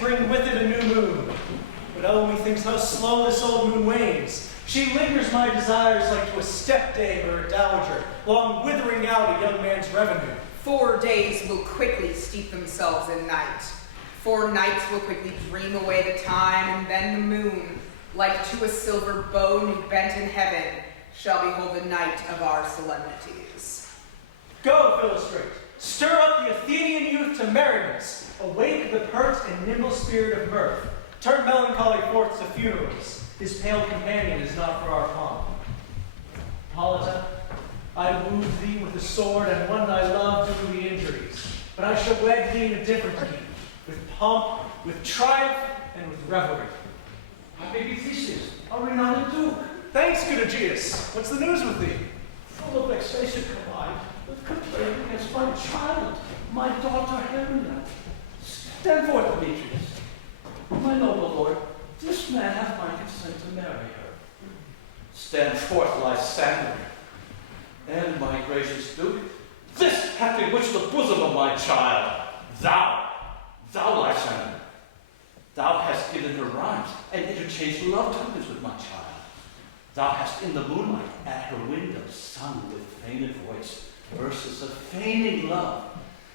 bring with it a new moon. But oh, methinks how slow this old moon wanes. She lingers my desires like to a stepdame or a dowager, long withering out a young man's revenue. 4 days will quickly steep themselves in night. 4 nights will quickly dream away the time, and then the moon, like to a silver bow new bent in heaven, shall behold the night of our solemnities. Go, Philostrate, stir up the Athenian youth to merriness, awake the pert and nimble spirit of mirth, turn melancholy forth to funerals. His pale companion is not for our pomp. Hippolyta, I wooed thee with the sword and won thy love to the injuries, but I shall wed thee in a different heat, with pomp, with triumph, and with revelry. My baby Theseus, are we not a duke? Thanks, good Aegeus. What's the news with thee? Full of vexation combined with complaint against my child, my daughter Hermia. Stand forth, Demetrius. My noble lord, this man hath my consent to marry her. Stand forth, Lysander. And my gracious duke, this hath bewitched the bosom of my child. Thou, Lysander, thou hast given her rhymes and interchanged love tokens with my child. Thou hast in the moonlight at her window sung with feigned voice verses of feigning love,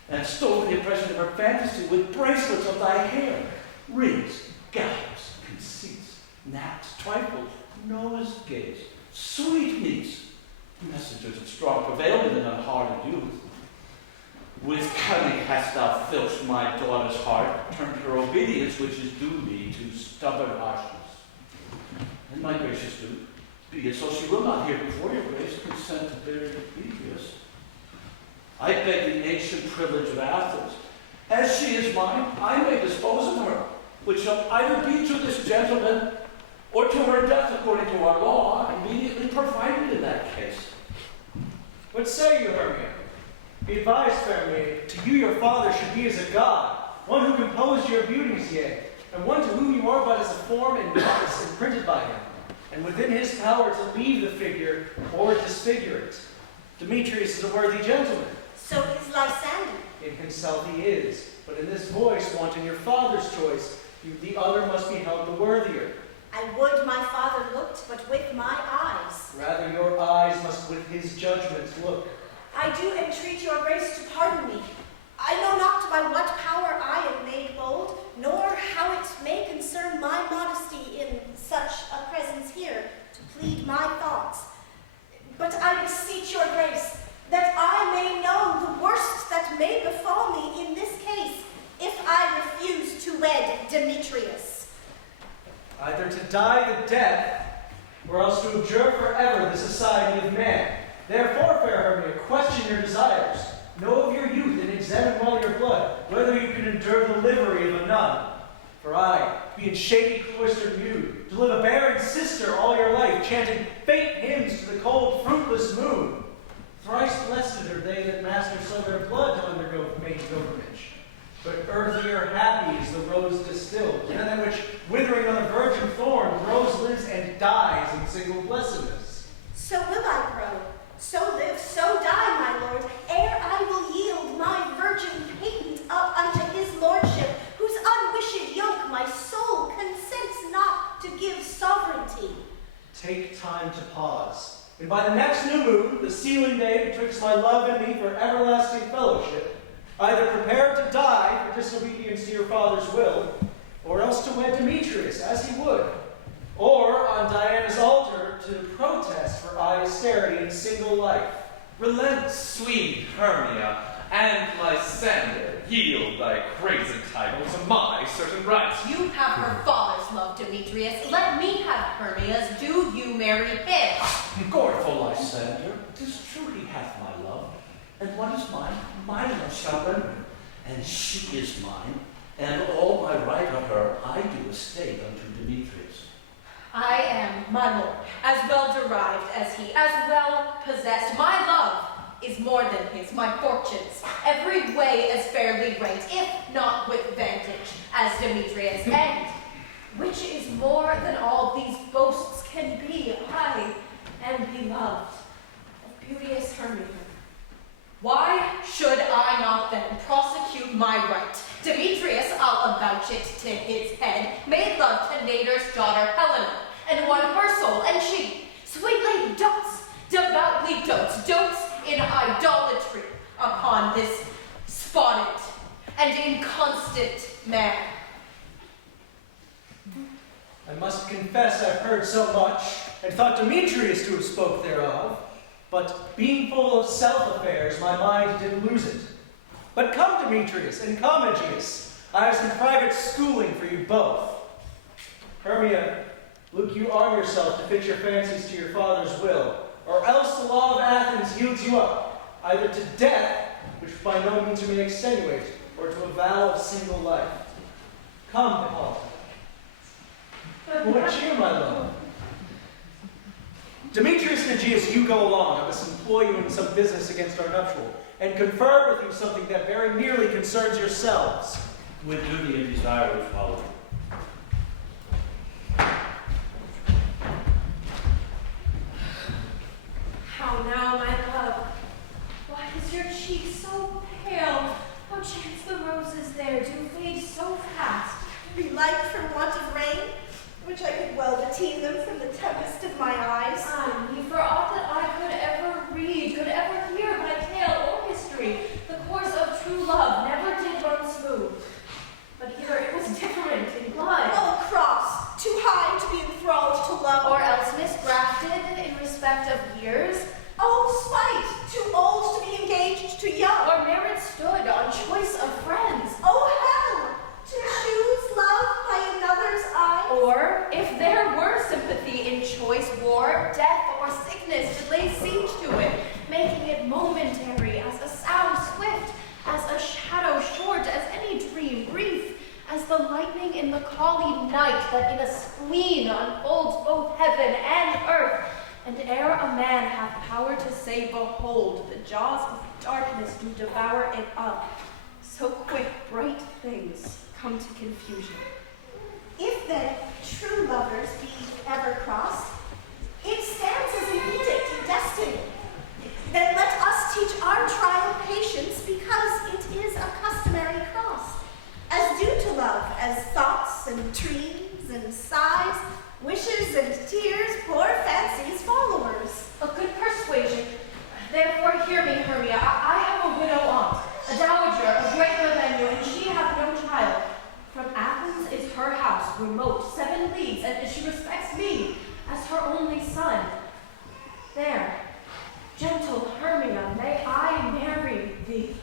and stolen the impression of her fantasy with bracelets of thy hair, rings, gallows, conceits, naps, trifles, nosegays, sweetmeats, messengers of strong prevailment and unhardened youth. With cunning hast thou filched my daughter's heart, turned her obedience, which is due me, to stubborn harshness. And my gracious duke, be it so she will not hear before your grace consent to bury Demetrius. I beg the ancient privilege of Athens. As she is mine, I may dispose of her, which shall either be to this gentleman or to her death according to our law, immediately provided in that case. What say you, Hermia? Be advised, fair maid, to you your father should be as a god, one who composed your beauties, yea, and one to whom you are but as a form and device imprinted by him, and within his power to leave the figure or disfigure it. Demetrius is a worthy gentleman. So is Lysander. In himself he is, but in this voice, wanting your father's choice, the other must be held the worthier. I would my father looked, but with my eyes. Rather your eyes must with his judgment look. I do entreat your grace to pardon me. I know not by what power I am made bold, nor how it may concern my modesty in such a presence here to plead my thoughts. But I beseech your grace that I may know the worst that may befall me in this case if I refuse to wed Demetrius. Either to die the death, or else to abjure forever the society of man. Therefore, fair Hermia, question your desires. Know of your youth and examine well your blood, whether you can endure the livery of a nun. For I, be in shady cloistered nude, to live a barren sister all your life, chanting faint hymns to the cold, fruitless moon. Thrice blessed are they that master so their blood to undergo maid pilgrimage. But earthier happy is the rose distilled, and than which, withering on a virgin thorn, rose lives and dies in single blessedness. So will I grow, so live, so die, my lord, ere I will yield my virgin patent up unto his lordship, whose unwished yoke my soul consents not to give sovereignty. Take time to pause, and by the next new moon, the sealing day betwixt my love and me for everlasting fellowship, either prepare to die for disobedience to your father's will, or else to wed Demetrius as he would, or on Diana's altar to protest for austerity and single life. Relent, sweet Hermia, and Lysander, yield thy crazy title to my certain rights. You have her father's love, Demetrius. Let me have Hermia's. Do you marry him? Gorful Lysander, 'tis true he hath my love, and what is mine, my love shall render, and she is mine, and all my right of her I do estate unto Demetrius. I am, my lord, as well derived as he, as well possessed. My love is more than his, my fortunes, every way as fairly ranked, if not with vantage, as Demetrius, and, which is more than all these boasts can be, I am beloved of beauteous Hermia. Why should I not then prosecute my right? Demetrius I'll love vouch it to his head, made love to Nader's daughter Helena, and won her soul, and she, sweet lady, dotes, devoutly dotes in idolatry upon this spotted and inconstant man. I must confess I've heard so much, and thought Demetrius to have spoke thereof, but being full of self-affairs, my mind did lose it. But come, Demetrius, and come, Aegeus, I have some private schooling for you both. Hermia, Luke, you arm yourself to fit your fancies to your father's will, or else the law of Athens yields you up, either to death, which by no means you may extenuate, or to a vow of single life. Come, Hippolyta. What cheer, my love? Demetrius and Aegeus, you go along. I must employ you in some business against our nuptial, and confer with you something that very nearly concerns yourselves. With duty and desire we follow. How now, my love? Why is your cheek so pale? How chance the roses there do fade so fast? Belike from want of rain, which I could well detain them from the tempest of my eyes. Ay, for aught that I could ever read, could ever hear by tale or history, the course of true love never did run smooth. But here it was different in blood. Oh, cross, too high to be enthralled to love. Or else misgrafted in respect of years. Oh, spite, too old to be engaged to young. Or merit stood on choice of friends. Oh, hell, to choose love by another's eyes. Or, if there were sympathy in choice, war, death, or sickness to lay siege to it, making it momentary as a sound swift, as a shadow short, as any dream brief, as the lightning in the collie night that in a spleen unfolds both heaven and earth, and ere a man hath power to say, behold, the jaws of darkness do devour it up, so quick bright things come to confusion. If then true lovers be ever crossed, it stands as an edict of destiny. Then let us teach our trial patience, because it is a customary cross, as due to love as thoughts and dreams and sighs, wishes and tears, poor fancy's followers. A good persuasion. Therefore hear me, Hermia. I have a widow aunt, a dowager of great revenue, and she hath no child. From Athens is her house, remote 7 leagues, and she respects me as her only son. There, gentle Hermia, may I marry thee,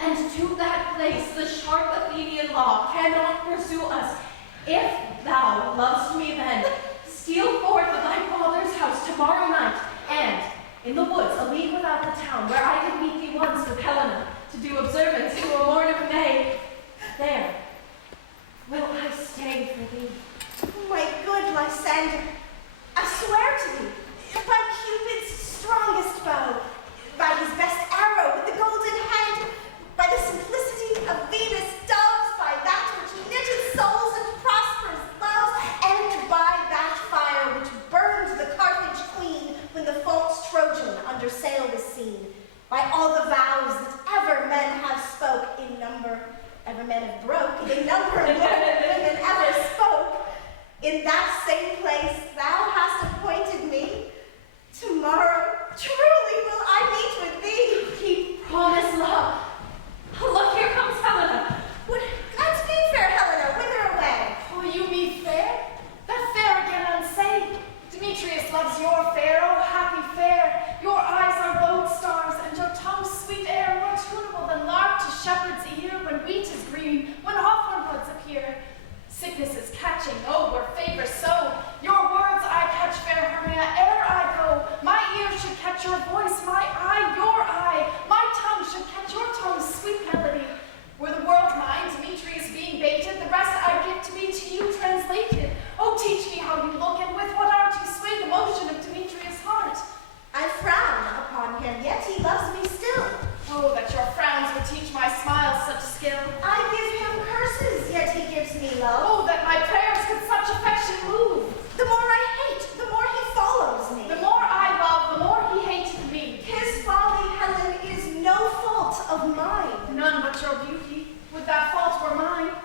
and to that place the sharp Athenian law cannot pursue us. If thou lovest me then, steal forth of thy father's house tomorrow night, and in the woods, a league without the town, where I did meet thee once with Helena, to do observance to a morn of May, there will I stay for thee. My good Lysander, I swear to thee, by Cupid's strongest bow, by his best arrow with the golden head, by the simplicity of Venus' doves, by that which knitted souls and prospers loves, and by that fire which burned the Carthage queen when the false Trojan under sail was seen, by all the vows that ever men have spoke in number, ever men have broke, in number of women ever spoke, in that same place thou hast appointed me. Tomorrow truly will I meet with thee. Keep promise, love. Look, here comes Helena. What Godspeed, fair Helena, whither away? Oh, you me fair? That fair again unsay. Demetrius loves your fair, oh happy fair. Your eyes are lodestars, and your tongue's sweet air more tunable than lark to shepherd's ear when wheat is green, when hawthorn buds appear. Sickness is catching, oh, where favor sow. Your words I catch, fair Hermia, ere I go. My ear should catch your voice, my eye, your eye. My tongue should catch your tongue's sweet melody. Were the world mine, Demetrius being baited, the rest I give to be to you translated. Oh, teach me how you look, and with what art you sway the motion of Demetrius' heart. I frown upon him, yet he loves me still. Oh, that your frowns would teach my smiles such skill. I give him curses, yet he gives me love. Oh, that my prayers could such affection move. The more I hate, the more he follows me. The more I love, the more he hated me. His folly, Helen, is no fault of mine. None but your beauty. Would that fault were mine.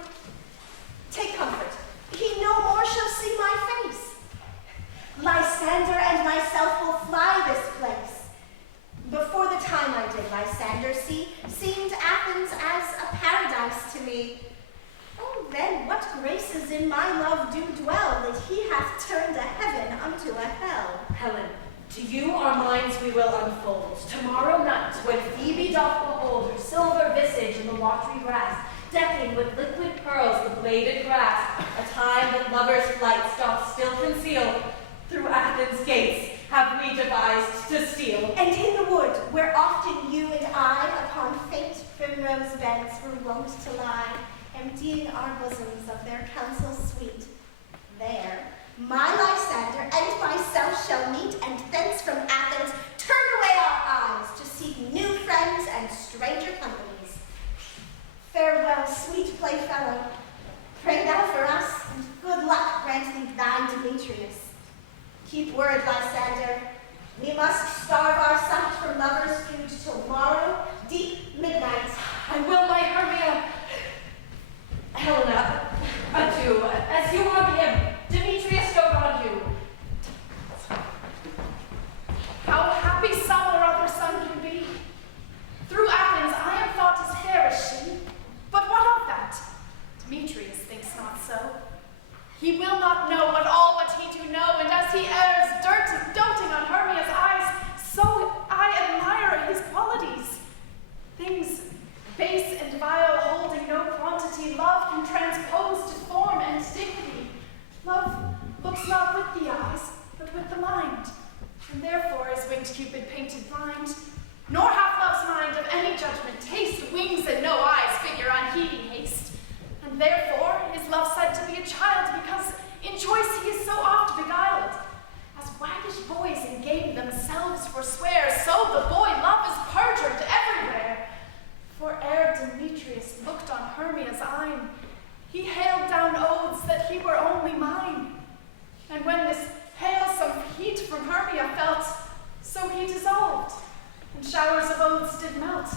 graces in my love do dwell, that he hath turned a heaven unto a hell. Helen, to you our minds we will unfold. Tomorrow night, when Phoebe doth behold her silver visage in the watery grass, decking with liquid pearls the bladed grass, a time that lovers' flights doth still conceal, through Athens' gates have we devised to steal. And in the wood, where often you and I upon faint primrose beds were wont to lie, emptying our bosoms of their counsel sweet, there my Lysander and myself shall meet, and thence from Athens turn away our eyes to seek new friends and stranger companies. Farewell, sweet playfellow. Pray thou for us, and good luck grant thee thine Demetrius. Keep word, Lysander. We must starve our sight from lovers' food till morrow, deep midnight. I will, my Hermia. Helena, adieu. As you on him, Demetrius dote on you. How happy some or other son can be. Through Athens I am thought as fair as she. But what of that? Demetrius thinks not so. He will not know but all what he do know, and as he errs, doting on Hermia's eyes, so I admire his qualities. Things base and vile, holding no quantity, love can transpose to form and dignity. Love looks not with the eyes, but with the mind, and therefore is winged Cupid painted blind. Nor hath love's mind of any judgment taste, wings and no eyes, figure unheeding haste. And therefore is love said to be a child, because in choice he is so oft beguiled. As waggish boys in game themselves forswear, so the boy love is perjured everywhere. For ere Demetrius looked on Hermia's eyne, he hailed down oaths that he were only mine. And when this hailsome heat from Hermia felt, so he dissolved, and showers of oaths did melt.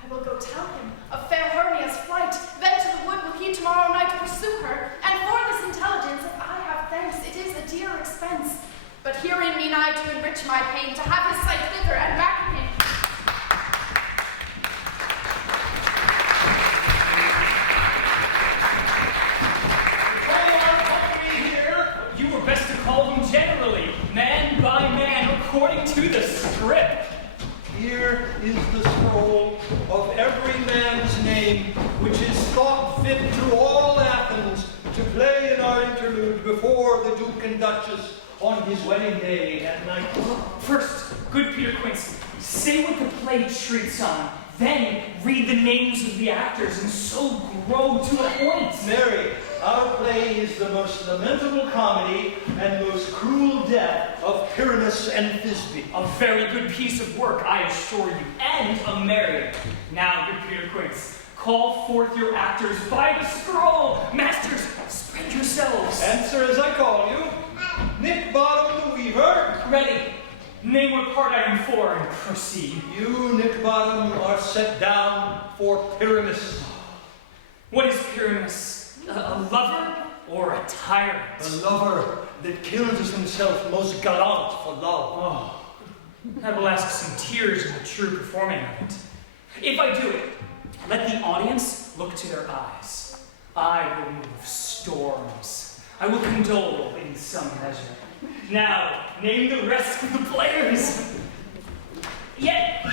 I will go tell him of fair Hermia's flight, then to the wood will he tomorrow night pursue her, and for this intelligence, if I have thanks, it is a dear expense. But herein mean I to enrich my pain, to have his sight thither and back again. You were best to call them generally, man by man, according to the script. Here is the scroll of every man's name, which is thought fit through all Athens to play in our interlude before the Duke and Duchess on his wedding day at night. First, good Peter Quince, say what the play treats on, then read the names of the actors, and so grow to a point. Mary, our play is the most lamentable comedy and most cruel death of Pyramus and Thisbe. A very good piece of work, I assure you, and a merry. Now, good Peter Quince, call forth your actors by the scroll. Masters, spread yourselves. Answer as I call you. Nick Bottom the Weaver. Ready. Name what part I am for and proceed. You, Nick Bottom, are set down for Pyramus. What is Pyramus? A lover or a tyrant? A lover that kills himself most gallant for love. Oh, that will ask some tears in the true performing of it. If I do it, let the audience look to their eyes. I will move storms. I will condole in some measure. Now, name the rest of the players. Yet,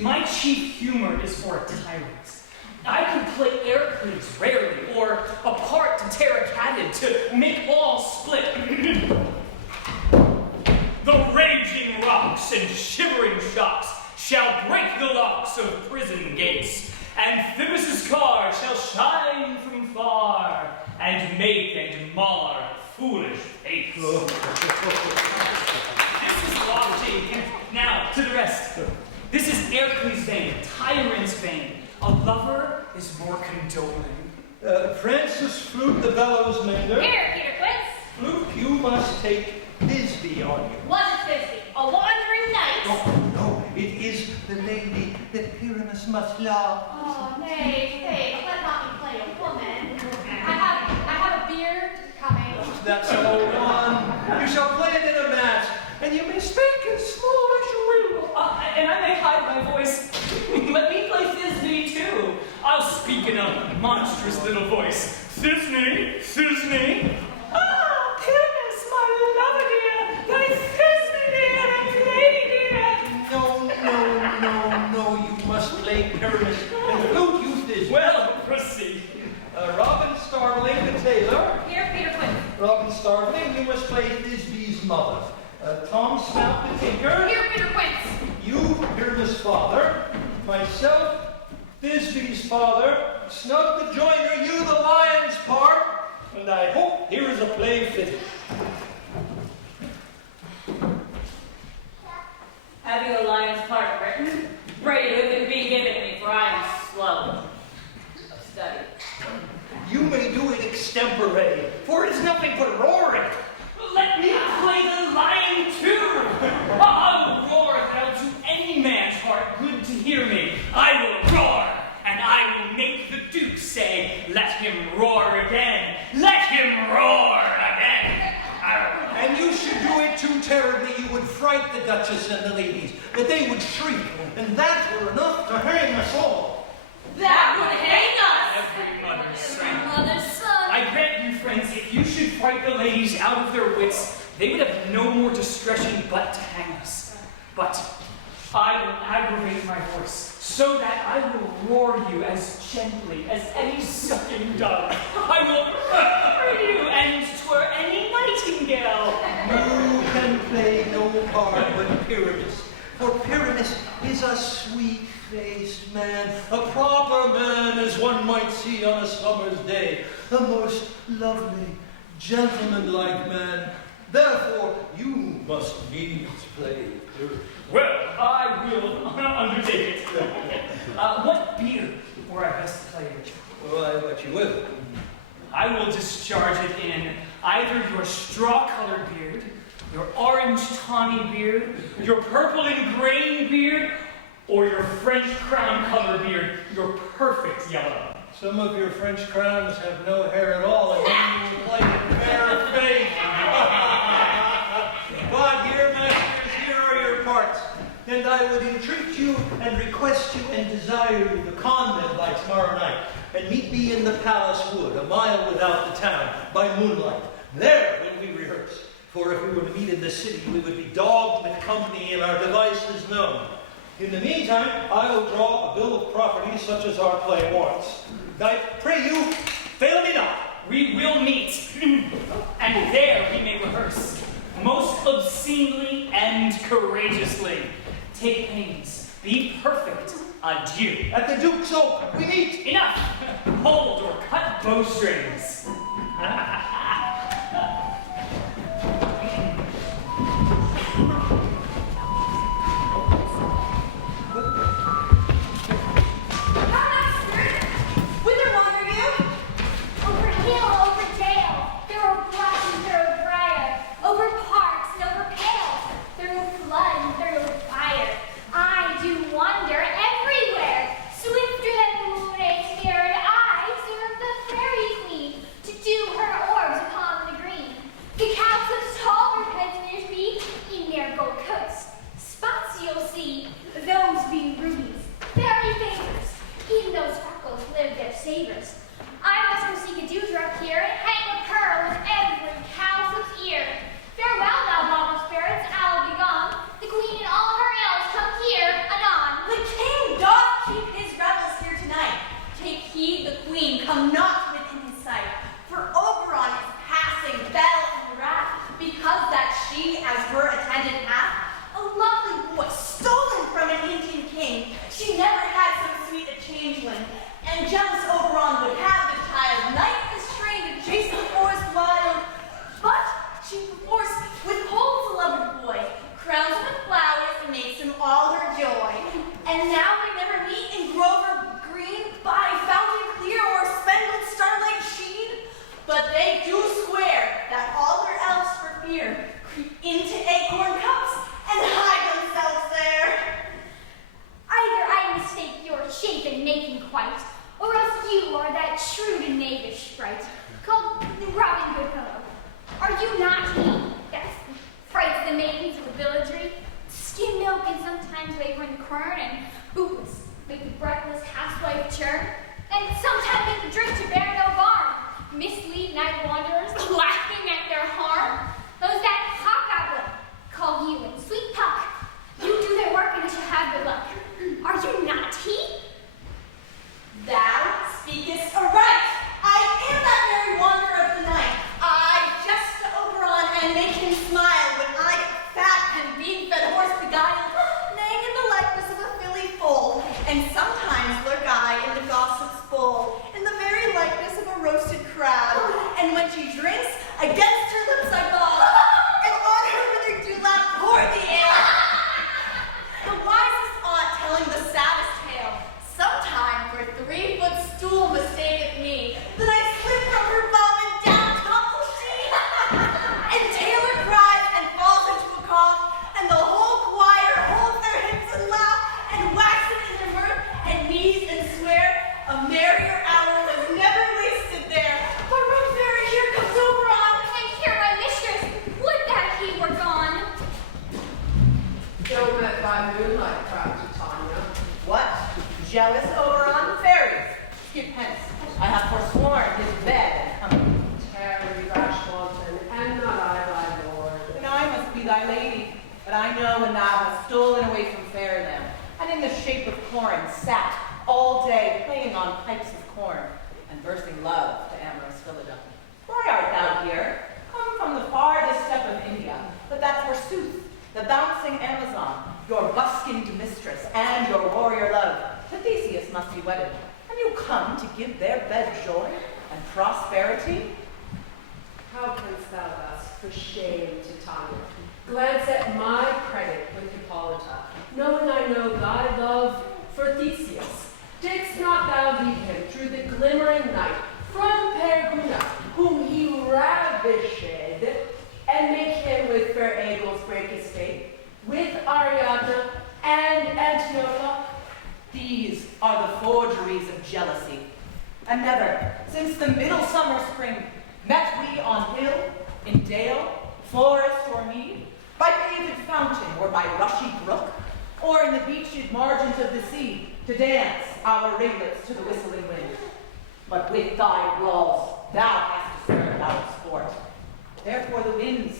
my chief humor is for a tyrant. I could play Heracles rarely, or a part to tear a cannon, to make all split. The raging rocks and shivering shocks shall break the locks of prison gates, and Thebes' car shall shine from far, and make and mar foolish fates. This is lofty. Now, to the rest. This is Heracles' vein, tyrant's vein. A lover is more condoling. Francis Flute the bellows mender. Here, Peter Quince. Flute, you must take Thisbe on you. What is Thisbe? A wandering knight? Oh, no, it is the lady that Pyramus must love. Oh, nay, let not me play a woman. I have a beard coming. That's all one. You shall play it in a match, and you may speak as small as you will. And I may hide my voice. Let me play Thisbe too. I'll speak speak in a monstrous little voice. Thisne, Thisne. Ah, Pyramus, my lover dear, thy Thisne dear and lady dear. No, you must play Pyramus and flute you Thisbe. Well, proceed. Robin Starveling, the tailor. Here, Peter Quinn. Robin Starveling, you must play Thisbe's mother. Tom Snout, the tinker. Here, Peter Quince. You, Pyramus' father. Myself, Thisbe's father. Snug the joiner, you the lion's part. And I hope here is a play fitted. Having a lion's part written, pray with it be given me, for I am slow of study. You may do it extempore, for it is nothing but roaring. Let me play the lion too. I'll roar out to any man's heart good to hear me. I will roar, and I will make the Duke say, let him roar again. Let him roar again. And you should do it too terribly, you would fright the Duchess and the ladies, that they would shriek, and that were enough to hang us all. That would hang us! Every mother's son. Mother's son. I grant you, friends, if you should fright the ladies out of their wits, they would have no more discretion but to hang us. But I will aggravate my voice, so that I will roar you as gently as any sucking dove. I will purr you, and 'twere any nightingale. You can play no part but Pyramus, for Pyramus is a sweet-faced man, a proper man as one might see on a summer's day, a most lovely, gentlemanlike man. Therefore, you must needs play Pyramus. Well, I will undertake it. What beard were I best to play with? Well, what you will. I will discharge it in either your straw-colored beard, your orange tawny beard, your purple and grain beard, or your French crown-colored beard, your perfect yellow. Some of your French crowns have no hair at all, and then you look like a fair face. But here, masters, here are your parts, and I would entreat you and request you and desire you to convent by tomorrow night, and meet me in the palace wood, a mile without the town, by moonlight. There will we rehearse. For if we were to meet in the city, we would be dogged with company and our devices known. In the meantime, I will draw a bill of property such as our play wants. I pray you, fail me not. We will meet, and there we may rehearse, most obscenely and courageously. Take pains, be perfect. Adieu. At the Duke's Oak, we meet. Enough. Hold or cut bowstrings. Whither wander you? Over hill, over dale, through brush and through briar, over parks and over pales, through flood and through fire. I do wander everywhere, swifter than the moon is here, and I serve the fairy queen to do her orbs upon the green. The cowslips tall her heads near me in their gold coats. Spots you'll see, those be rubies, fairy favors. In those freckles live their savors. I must go seek a dewdrop here and hang a pearl in every cowslip's ear. Farewell, thou bauble spirits, I'll be gone. The queen and all her elves come here anon. The king doth keep his revels here tonight. Take heed the queen come not within his sight. For Oberon is passing fell and wrath, because that she as her attendant hath a lovely boy stolen from an Indian king. She never had so sweet a changeling, and jealous Oberon would have the child. Night is trained to chase the forest wild, but she perforce withholds the loved boy, crowns him with flowers, and makes him all her joy. And now they never meet in Grover Green, by fountain clear or spangled starlight sheen, but they do swear that all their elves for fear creep into acorn cups and hide themselves there. Either I mistake your shape and making quite, or else you are that shrewd and knavish sprite, called Robin Goodfellow. Are you not he that frights the maidens of the villagery, skim milk and sometimes labor in the quern, and bootless make the breathless housewife churn? and sometimes make the drink to bear no barn. Mislead night wanderers, laughing at their harm. Those that hobgoblin call you and sweet Puck. You do their work and it shall have good luck. Are you not he? Thou speakest aright. I am that very wanderer of the night. I jest to Oberon and make him smile when I fat and bean-fed horse beguiled, neighing in the likeness of a filly foal, and sometimes lurk I in the gossip's bowl, in the very likeness of a roasted crab. And when she drinks, against her lips I bawl, and on her withered dewlap pour the ale. The wisest aunt telling the saddest tale, sometime for 3-foot stool mistaketh me, that I slip from her bum and down tumbles she. And Taylor cries and falls into a cough, and the whole choir holds their hips and laugh, and wax it in their mirth, and wheeze and swear, a merrier hour was never wasted there. But run fairy, here comes Oberon. And here my mistress, would that he were gone. Ill met by moonlight, proud Titania. What? Jealous Oberon? Fairies, skip hence. I have forsworn his bed and company. Tarry, rash wanton, and not I, thy lord. Then I must be thy lady, but I know when thou hast stolen away from Fairyland, and in the shape of Corin sat all day playing on pipes of corn, and versing love to amorous Philadelphia. Why art thou here? Come from the farthest step of India, but that forsooth, the bouncing Amazon, your buskined mistress, and your warrior love, to Theseus must be wedded. And you come to give their bed joy and prosperity? How canst thou thus, for shame, Titania, glance at my credit with Hippolyta, knowing I know thy love for Theseus? Didst not thou lead him through the glimmering night from Perguna, whom he ravished, and make him with fair Agles break his faith, with Ariadne and Antiopa? These are the forgeries of jealousy. And never, since the middle summer spring, met we on hill, in dale, forest, or mead, by paved fountain, or by rushy brook, or in the beached margins of the sea, to dance our ringlets to the whistling wind. But with thy walls thou hast discerned our sport. Therefore the winds,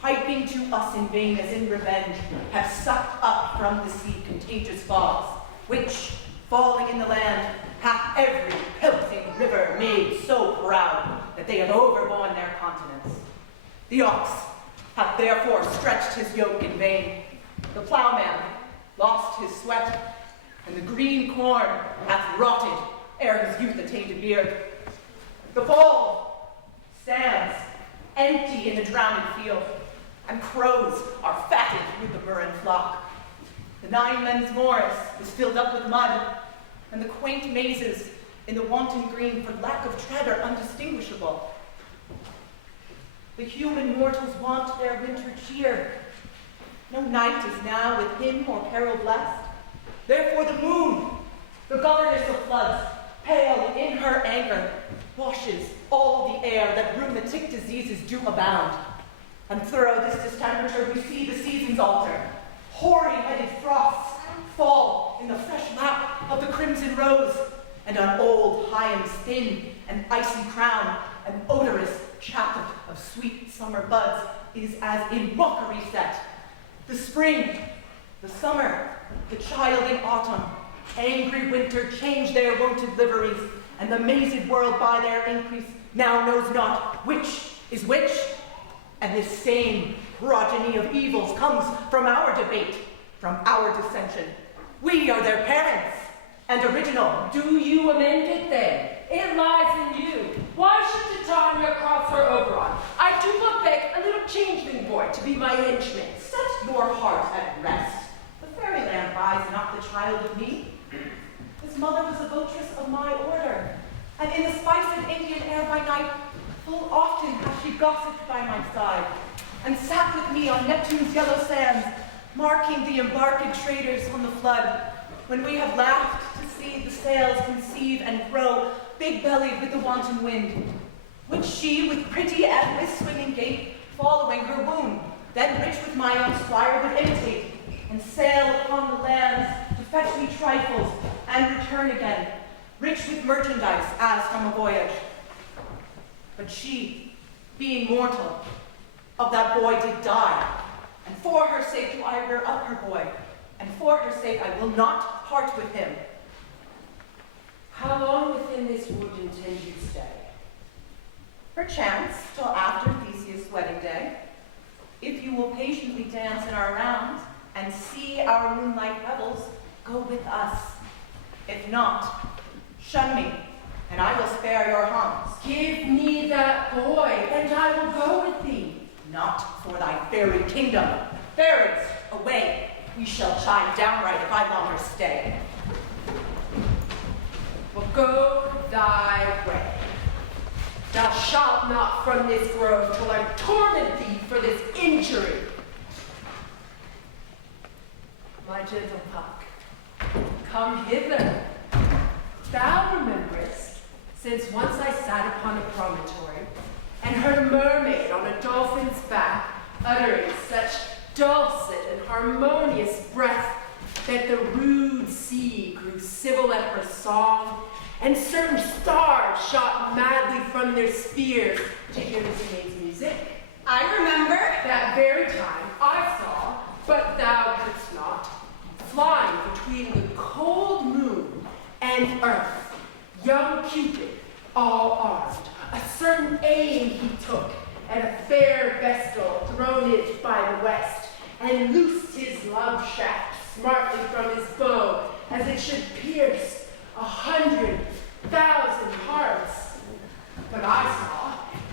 piping to us in vain as in revenge, have sucked up from the sea contagious fogs, which, falling in the land, hath every pelting river made so proud that they have overborne their continents. The ox hath therefore stretched his yoke in vain. The plowman lost his sweat, and the green corn hath rotted ere his youth attained a beard. The fold stands empty in the drowned field, and crows are fatted with the murren flock. The 9 men's morris is filled up with mud, and the quaint mazes in the wanton green for lack of tread are undistinguishable. The human mortals want their winter cheer. No night is now with him or peril blessed. Therefore the moon, the governess of floods, pale in her anger, washes all the air that rheumatic diseases do abound. And through this distemperature we see the seasons alter. Hoary-headed frosts fall in the fresh lap of the crimson rose, and on old Hyam's thin and icy crown, an odorous chaplet of sweet summer buds is as in mockery set. The spring, the summer, the child in autumn, angry winter change their wonted liveries, and the mazed world by their increase now knows not which is which. And this same progeny of evils comes from our debate, from our dissension. We are their parents, and original. Do you amend it then? It lies in you. Why should Titania cross her Oberon? I do but beg a little changeling boy to be my henchman. Set your heart at rest. The fairyland buys not the child of me. His mother was a votress of my order, and in the spiced Indian air by night, full often hath she gossiped by my side, and sat with me on Neptune's yellow sands, marking the embarked traders on the flood, when we have laughed to see the sails conceive and grow, big-bellied with the wanton wind, which she with pretty and with swinging gait, following her womb, then rich with my own squire would imitate, and sail upon the lands to fetch me trifles, and return again, rich with merchandise as from a voyage. But she, being mortal, of that boy did die, and for her sake do I rear up her boy, and for her sake I will not part with him. How long within this wood intend you stay? Perchance till after Theseus' wedding day, if you will patiently dance in our rounds and see our moonlight revels, go with us. If not, shun me, and I will spare your haunts. Give me that boy, and I will go with thee. Not for thy fairy kingdom. Fairies, away! We shall chide downright if I longer stay. Well, go thy way. Thou shalt not from this grove till I torment thee for this injury. My gentle puck, come hither. Thou rememberest, since once I sat upon a promontory, and heard a mermaid on a dolphin's back uttering such dulcet and harmonious breath that the rude sea grew civil at her song, and certain stars shot madly from their spheres to hear this maid's music. I remember. That very time I saw, but thou couldst not, flying between the cold moon and earth, young Cupid, all armed. A certain aim he took at a fair vestal thrown in by the west, and loosed his love shaft smartly from his bow, as it should pierce 100,000 hearts. But I saw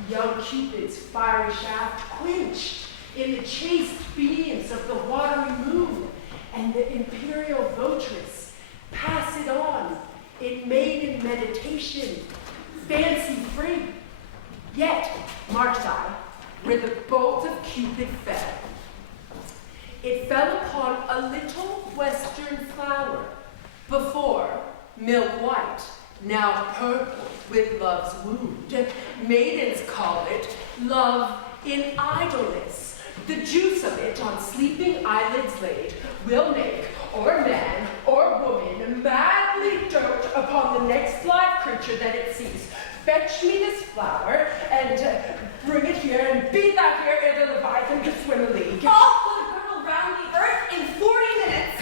young Cupid's fiery shaft quenched in the chaste beams of the watery moon, and the imperial votress pass it on in maiden meditation, fancy free. Yet, marked I, where the bolt of Cupid fell. It fell upon a little western flower, before milk white, now purple with love's wound. Maidens call it love in idleness. The juice of it on sleeping eyelids laid will make or man or woman madly dote upon the next live creature that it sees. Fetch me this flower and bring it here, and be thou here ere the Leviathan can swim a league. I'll put a girdle round the earth in 40 minutes.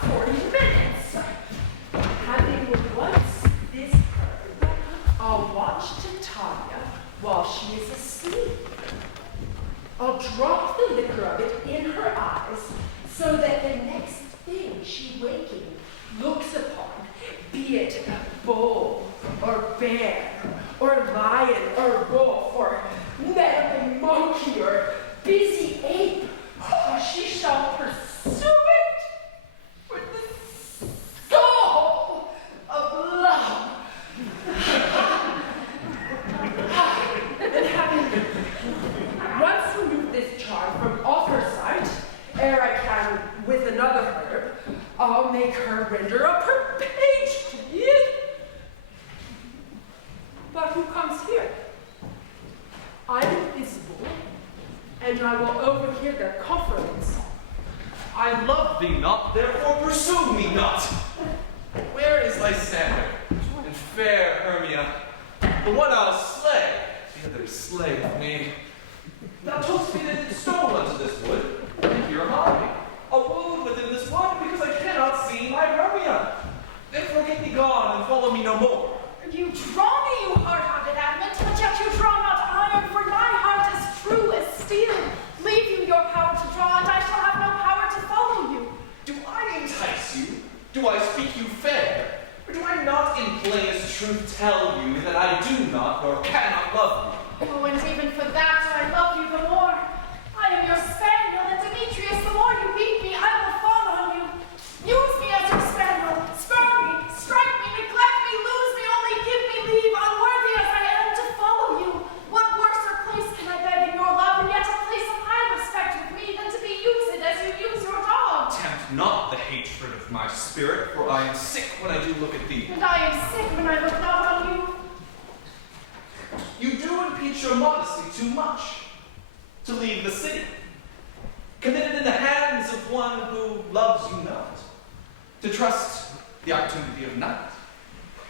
40 minutes. Having once this heard, I'll watch Titania while she is asleep. I'll drop the liquor of it in her eyes, so that the next thing she waking looks upon, be it bull or bear or lion or wolf or meddling monkey or busy ape, she shall pursue it with the soul of love. And having once removed this charm from off her sight, ere I can with another herb, I'll make her render up her page to me. But who comes here? I'm invisible, and I will overhear their conference. I love thee not, therefore pursue me not. Where is Lysander and fair Hermia? The one I'll slay, the other slayeth me. Thou tookst me that stole unto this wood, and here am I, a wound within this wood, because I cannot see my Hermia. Therefore get thee gone and follow me no more. You draw me, you hard-hearted adamant, but yet you draw not iron, for my heart is true as steel. Leave you your power to draw, and I shall have no power to follow you. Do I entice you? Do I speak you fair? Or do I not in plainest truth tell you that I do not nor cannot love you? Oh, and even for that I love you the more. I am your spaniel, and Demetrius, the more you beat me, I will fall on you. Use me as your spaniel, spurn me, strike me, neglect me, lose me, only give me leave, unworthy as I am, to follow you. What worser place can I beg in your love, and yet a place of high respect with me, than to be used as you use your dog? Tempt not the hatred of my spirit, for I am sick when I do look at thee. And I am sick when I look not on you. You do impeach your modesty too much to leave the city, committed in the hands of one who loves you not, to trust the opportunity of night.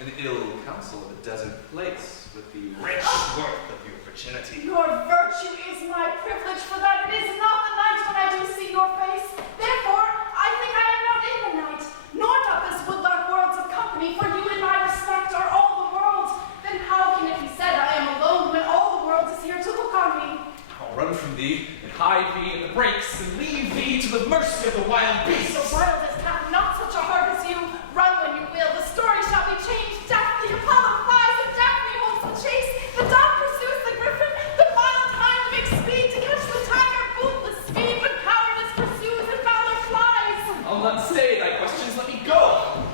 an ill counsel of a desert place with the rich worth of your virginity. Your virtue is my privilege, for that it is not the night when I do see your face. Therefore, I think I am not in the night, nor doth this woodlark worlds of company, for you in my respect are all the world. Then how can it be said I am alone when all the world is here to look on me? I'll run from thee and hide thee in the brakes and leave thee to the mercy of the wild beasts. The wildest hath not such a heart as you. Run when you will, the story shall be changed. Daphne, Apollo flies, and Daphne holds the chase. The dog pursues the griffin, the wild hind makes speed to catch the tiger. Bootless speed when cowardice pursues and valor flies. I'll not say thy questions, let me go.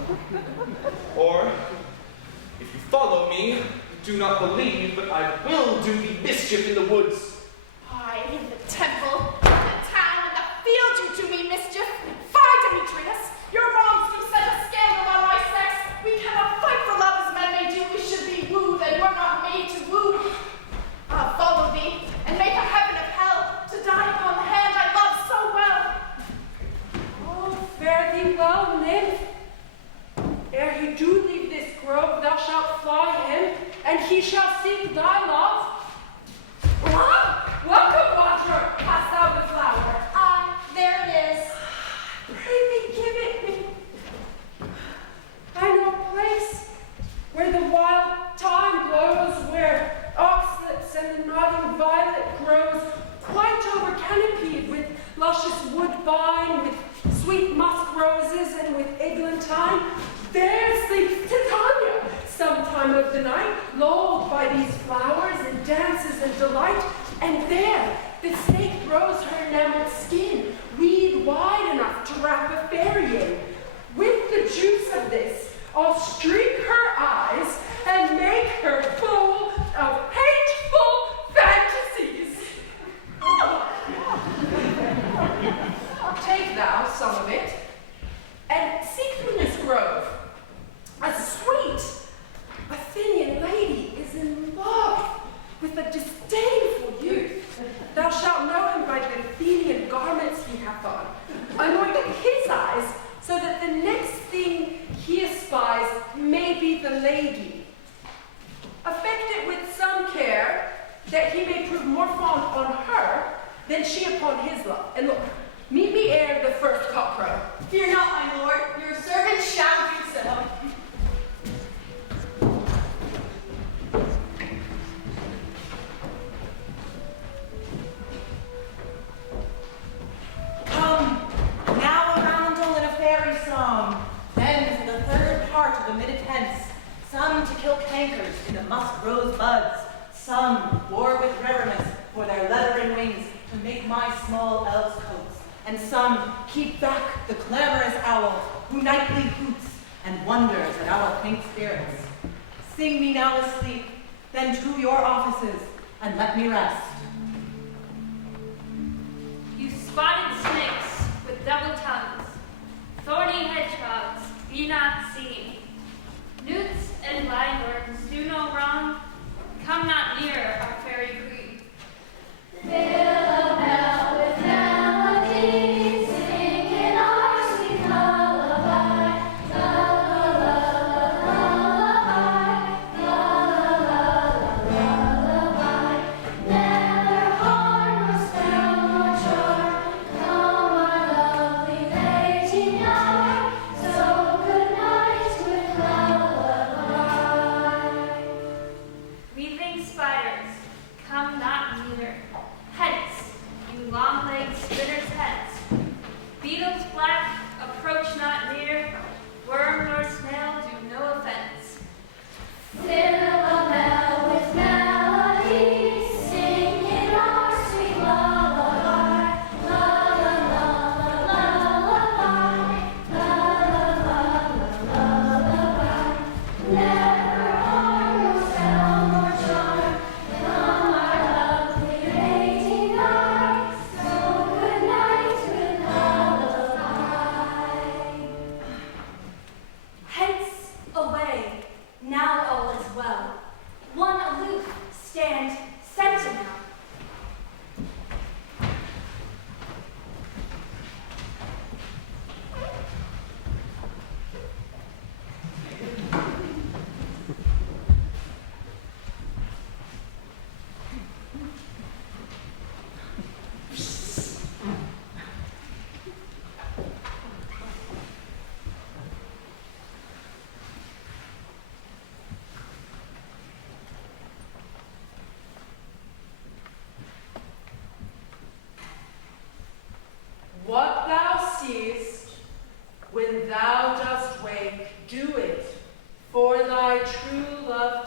Or, if you follow me, do not believe, but I will do thee mischief in the woods. Aye, in the temple, in the town, in the field you do me mischief. Fie, Demetrius! Your wrongs do set a scandal on my sex. We cannot fight for love as men may do. We should be wooed, and we're not made to woo. I'll follow thee, and make a heaven of hell, to die upon the hand I love so well. Oh, fare thee well, nymph. Ere he do leave this grove, thou shalt fly him, and he shall seek thy love. Welcome, Roger. Hast thou the flower? There it is. Pray thee, give it me. I know a place where the wild thyme blows, where oxlips and the nodding violet grows, quite over canopied with luscious woodbine, with sweet musk roses, and with eglantine. There sleeps Titania, sometime of the night, lulled by these flowers and dances and delight. And there the snake throws her enameled skin, weed wide enough to wrap a fairy in. With the juice of this, I'll streak her eyes and make her full of hateful fantasies. Take thou some of it, and seek through this grove. A sweet Athenian lady is in love with a disdainful youth. Thou shalt know him by the Athenian garments he hath on. Anoint his eyes, so that the next thing he espies may be the lady. Affect it with some care, that he may prove more fond on her than she upon his love. And look, meet me ere the first cockcrow. Fear not, my lord, your servant shall do so. Come, now a roundel and a fairy song. Then for the third part of the minute hence, some to kill cankers in the musk rose buds, some war with Reremus for their leathern wings to make my small elves coats, and some keep back the clamorous owl who nightly hoots and wonders at our pink spirits. Sing me now asleep, then to your offices, and let me rest. You spotted snakes with double tongues, thorny hedgehogs, be not seen. Newts and vineworms do no wrong, come not near our fairy queen. Fill a bell with melody, sing in our sweet lullaby, lullaby, lullaby. Never harm nor spell nor charm, come our lovely mating hour. So good night.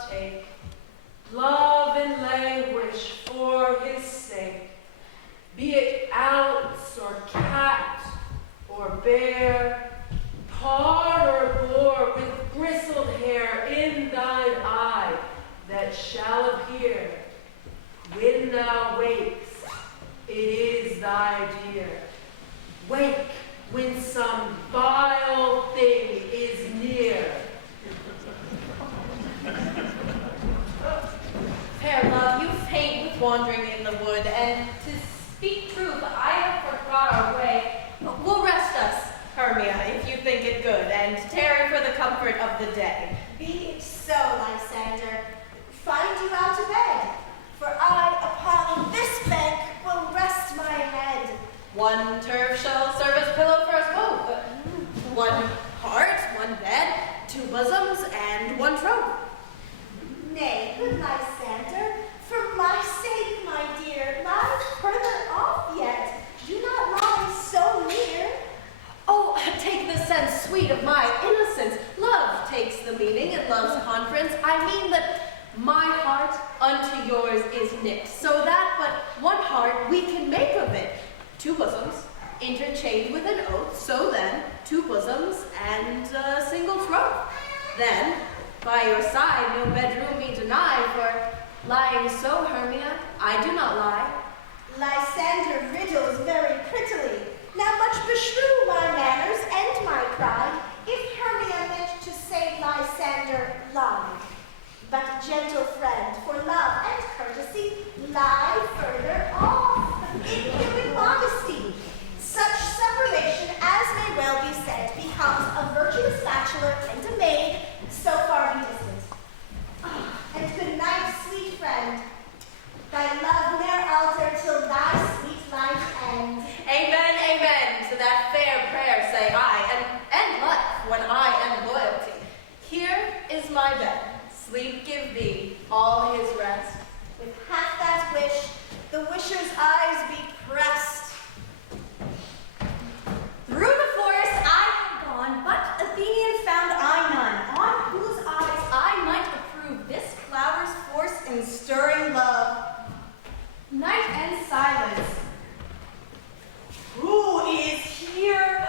take. Love and languish for his sake. Be it ounce or cat or bear, pard or boar with bristled hair in thine eye that shall appear. When thou wakes, it is thy dear. Wake when some vile thing is near. Fair love, you faint with wandering in the wood, and to speak truth, I have forgot our way. Will rest us, Hermia, if you think it good, and tarry for the comfort of the day. Be it so, Lysander. Find you out of bed, for I upon this bank will rest my head. One turf shall serve as pillow for us both. One heart, one bed, two bosoms, and one trove. Nay, good Lysander, for my sake, my dear, lie further off yet. Do not lie so near. Oh, take the sense, sweet, of my innocence. Love takes the meaning in love's conference. I mean that my heart unto yours is knit, so that but one heart we can make of it. Two bosoms, interchained with an oath, so then, two bosoms and a single throat. Then, by your side, no bedroom be denied, for lying so, Hermia, I do not lie. Lysander riddles very prettily. Now much beshrew my manners and my pride, if Hermia meant to say Lysander lied. But, gentle friend, for love and courtesy, lie further off, in human modesty. Such separation as may well be said becomes a virtuous bachelor and a maid, so far be distant. And good night, sweet friend. Thy love ne'er alter till thy sweet life end. Amen, amen, to that fair prayer say I, and life when I am loyalty. Here is my bed, sleep give thee all his rest. With half that wish, the wisher's eyes be pressed. Through the forest I had gone, but Athenian found I none, on whose eyes I might approve this flower's force in stirring love. Night and silence. Who is here?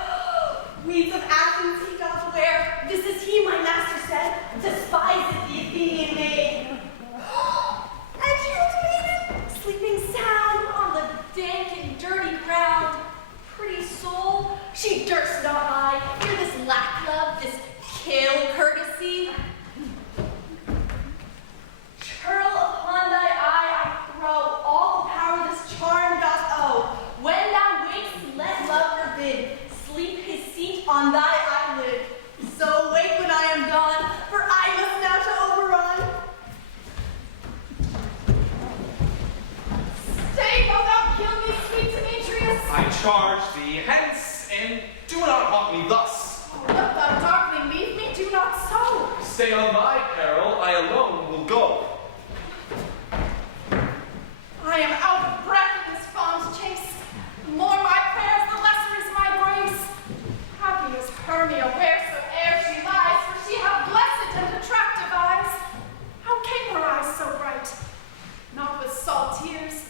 Weeds of Athens he doth wear. This is he, my master said, despiseth the Athenian maid. And you, maiden, sleeping sound on the dank and dirty ground. Pretty soul, she durst not I hear this lack love, this kill courtesy. Churl upon thy eye I throw all the power this charm doth owe. When thou wakest, let love forbid, sleep his seat on thy eyelid. So wake when I am gone, for I must now to overrun. Stay, wilt thou kill me, sweet Demetrius? I charge thee, hence, and do not haunt me thus. Oh, let thou darkly leave me, do not so. Stay on thy peril, I alone will go. I am out of breath in this fond chase. The more my prayers, the lesser is my grace. Happy is Hermia, wheresoe'er she lies, for she hath blessed and attractive eyes. How came her eyes so bright? Not with salt tears.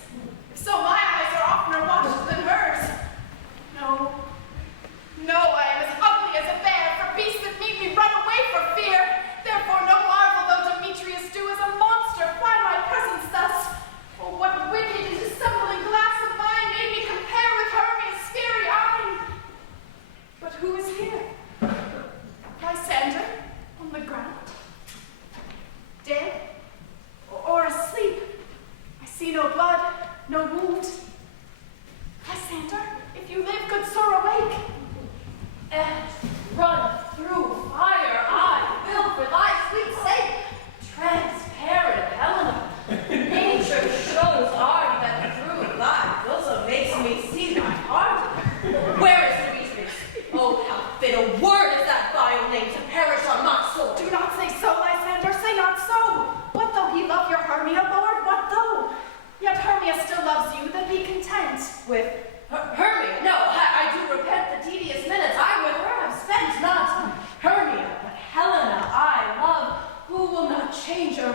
If so, my eyes are oftener watched than hers. No, no, I am as ugly as a bear, for beasts that meet me run away for fear. Therefore, no marvel though Demetrius do as a monster fly my presence thus. Oh, what wicked and dissembling glass of mine made me compare with Hermia's fiery eye. But who is here? Lysander, on the ground? Dead? Or asleep? I see no blood, no wound. Lysander, if you live, good sir, awake. And run through fire, I will for thy sweet sake. Transparent Helena, nature shows art that through thy bosom makes me see thy heart. Where is Demetrius? Oh, how fit a word is that vile name to perish on my sword. Do not say so, Lysander, say not so. What though he love your Hermia, Lord? What though? Yet Hermia still loves you, then be content. With Hermia? No, I do repent the tedious minutes I with her have spent. Not Hermia, but Helena I love, who will not change a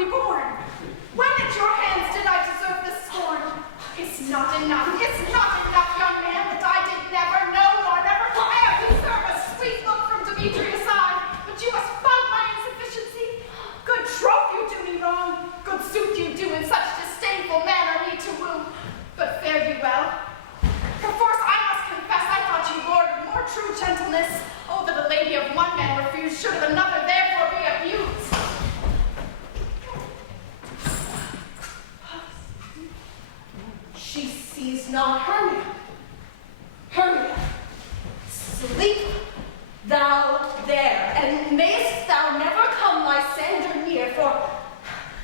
reborn. When at your hands did I deserve this scorn? It's not enough, young man, that I did never know nor never e'er deserve a sweet look from Demetrius' eye. But you must found my insufficiency. Good troth you do me wrong. Good suit you do in such disdainful manner me to woo. But fare you well. Perforce I must confess I thought you lord of more true gentleness. Oh, that a lady of one man refused should of another therefore be abused. She sees not Hermia. Hermia, sleep thou there, and mayst thou never come Lysander near, for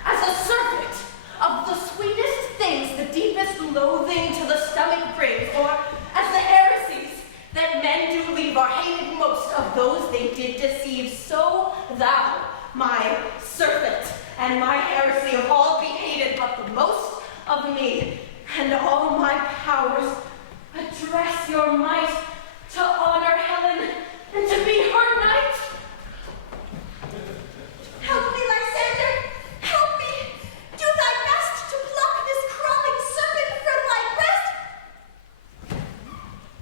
as a serpent of the sweetest things the deepest loathing to the stomach brings, or as the heresies that men do leave are hated most of those they did deceive, so thou, my serpent, and my heresy of all be hated but the most of me, and all my powers address your might to honor Helen and to be her knight. Help me, Lysander! Help me! Do thy best to pluck this crawling serpent from my breast!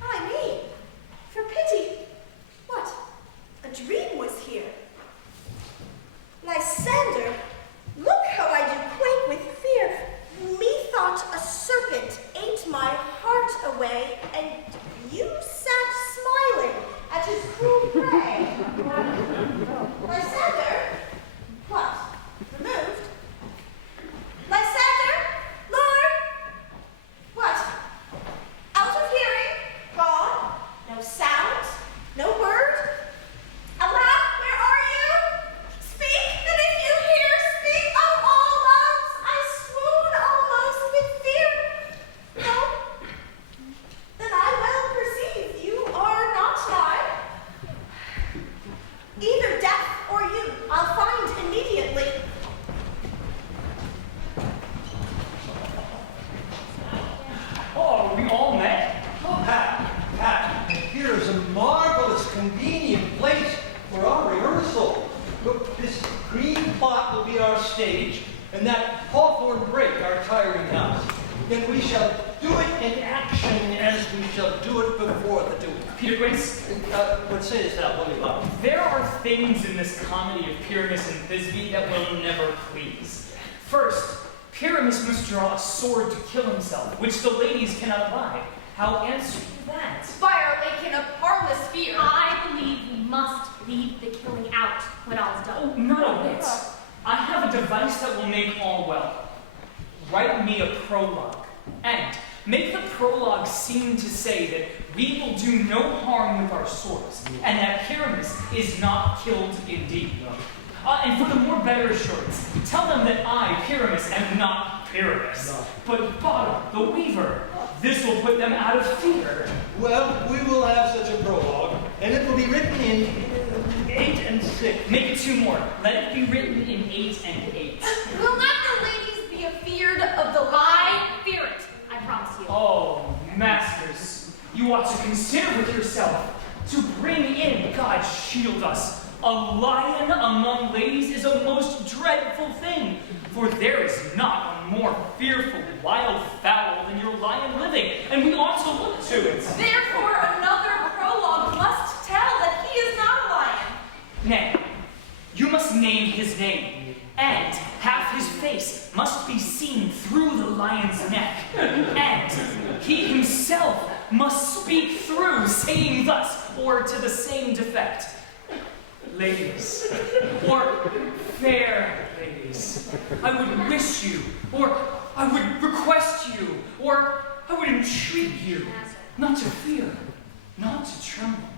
Ay me, for pity! What? A dream was here. Lysander, look how I do quake with fear. Methought a serpent ate my heart away, and you sat smiling at his cruel prey. Lysander? What? Removed? Lysander? Lord? What? Out of hearing? Gone? No sound? No word? Alack, where are you? Speak, and if you hear, speak of all loves. I swoon almost with fear. No? Then I well perceive you are not nigh. Either death or you, I'll find immediately. Oh, are we all met? Oh, Pat, here is a marvelous, convenient place for our rehearsal. Look, this green plot will be our stage, and that hawthorn brake our tiring house. Then we shall do it in action as we shall do it before the duke. Peter Quince, What sayest thou, Willie Bob? there are things in this comedy of Pyramus and Thisbe that will never please. First, Pyramus must draw a sword to kill himself, which the ladies cannot buy. How answer you that? Fire Aiken a parlous fear. I believe we must leave the killing out when all's done. Oh, not a bit. I have a device that will make all well. Write me a prologue, and make the prologue seem to say that we will do no harm with our swords, and that Pyramus is not killed indeed. And for the more better assurance, tell them that I, Pyramus, am not Pyramus, but Bottom, the weaver. This will put them out of fear. Well, we will have such a prologue, and it will be written in 8 and 6. Make it 2 more. Let it be written in 8 and 8. Will not the ladies be afeared of the I fear it, I promise you. Oh, masters, you ought to consider with yourself to bring in, God shield us. A lion among ladies is a most dreadful thing, for there is not a more fearful wild fowl than your lion living, and we ought to look to it. Therefore, another prologue must tell that he is not a lion. Nay, you must name his name, and half his face must be seen through the lion's neck, and he himself must speak through, saying thus, or to the same defect. Ladies, or fair ladies, I would wish you, or I would request you, or I would entreat you, not to fear, not to tremble.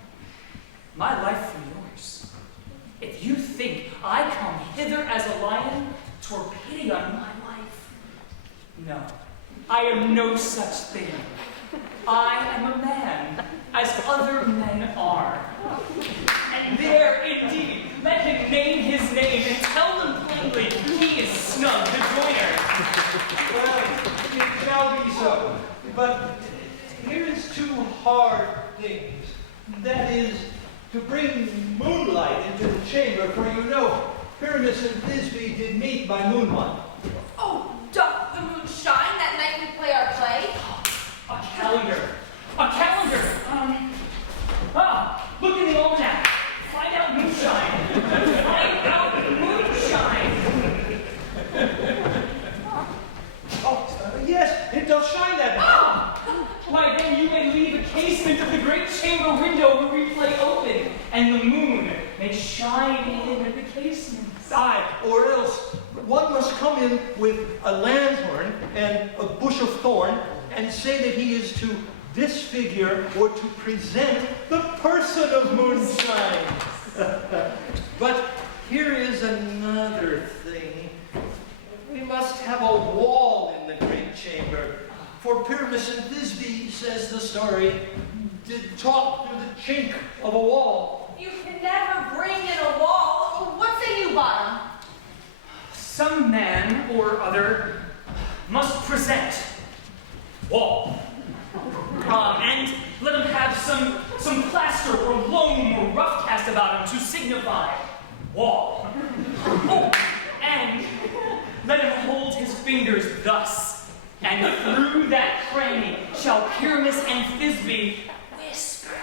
My life for yours. If you think I come hither as a lion, 'twere pity on my life. No, I am no such thing. I am a man, as other men are. And there, indeed, let him name his name and tell them plainly he is Snug the Joiner. Well, it shall be so. But here is 2 hard things. That is, to bring moonlight into the chamber, for you know, Pyramus and Thisbe did meet by moonlight. Oh, doth the moon shine that night we play our play? A calendar. A calendar. Look in the almanac. Find out moonshine. Find out moonshine. Yes, it does shine that night. Why, then you may leave a casement of the great chamber window where we play open, and the moon may shine in at the casement. Aye, or else one must come in with a lanthorn and a bush of thorn and say that he is to disfigure or to present the person of moonshine. But here is another thing. We must have a wall in the great chamber. For Pyramus and Thisbe, says the story, did talk through the chink of a wall. You can never bring in a wall. What say you, Bottom? Some man or other must present wall. And let him have some plaster or loam or rough cast about him to signify wall. Oh, and let him hold his fingers thus, and through that cranny shall Pyramus and Thisbe whisper.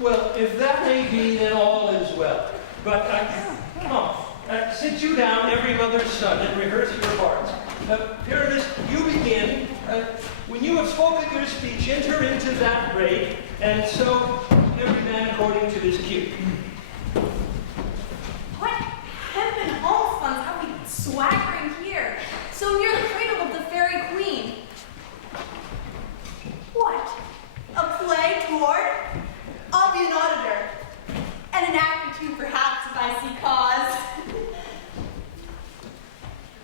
Well, if that may be, then all is well. But come, sit you down, every mother's son, and rehearse your parts. Pyramus, you begin. When you have spoken your speech, enter into that break, and so every man according to his cue. What hempen home funds are we swaggering here, so near the cradle of the fairy queen? What? A play toward? I'll be an auditor, and an act or two perhaps if I see cause.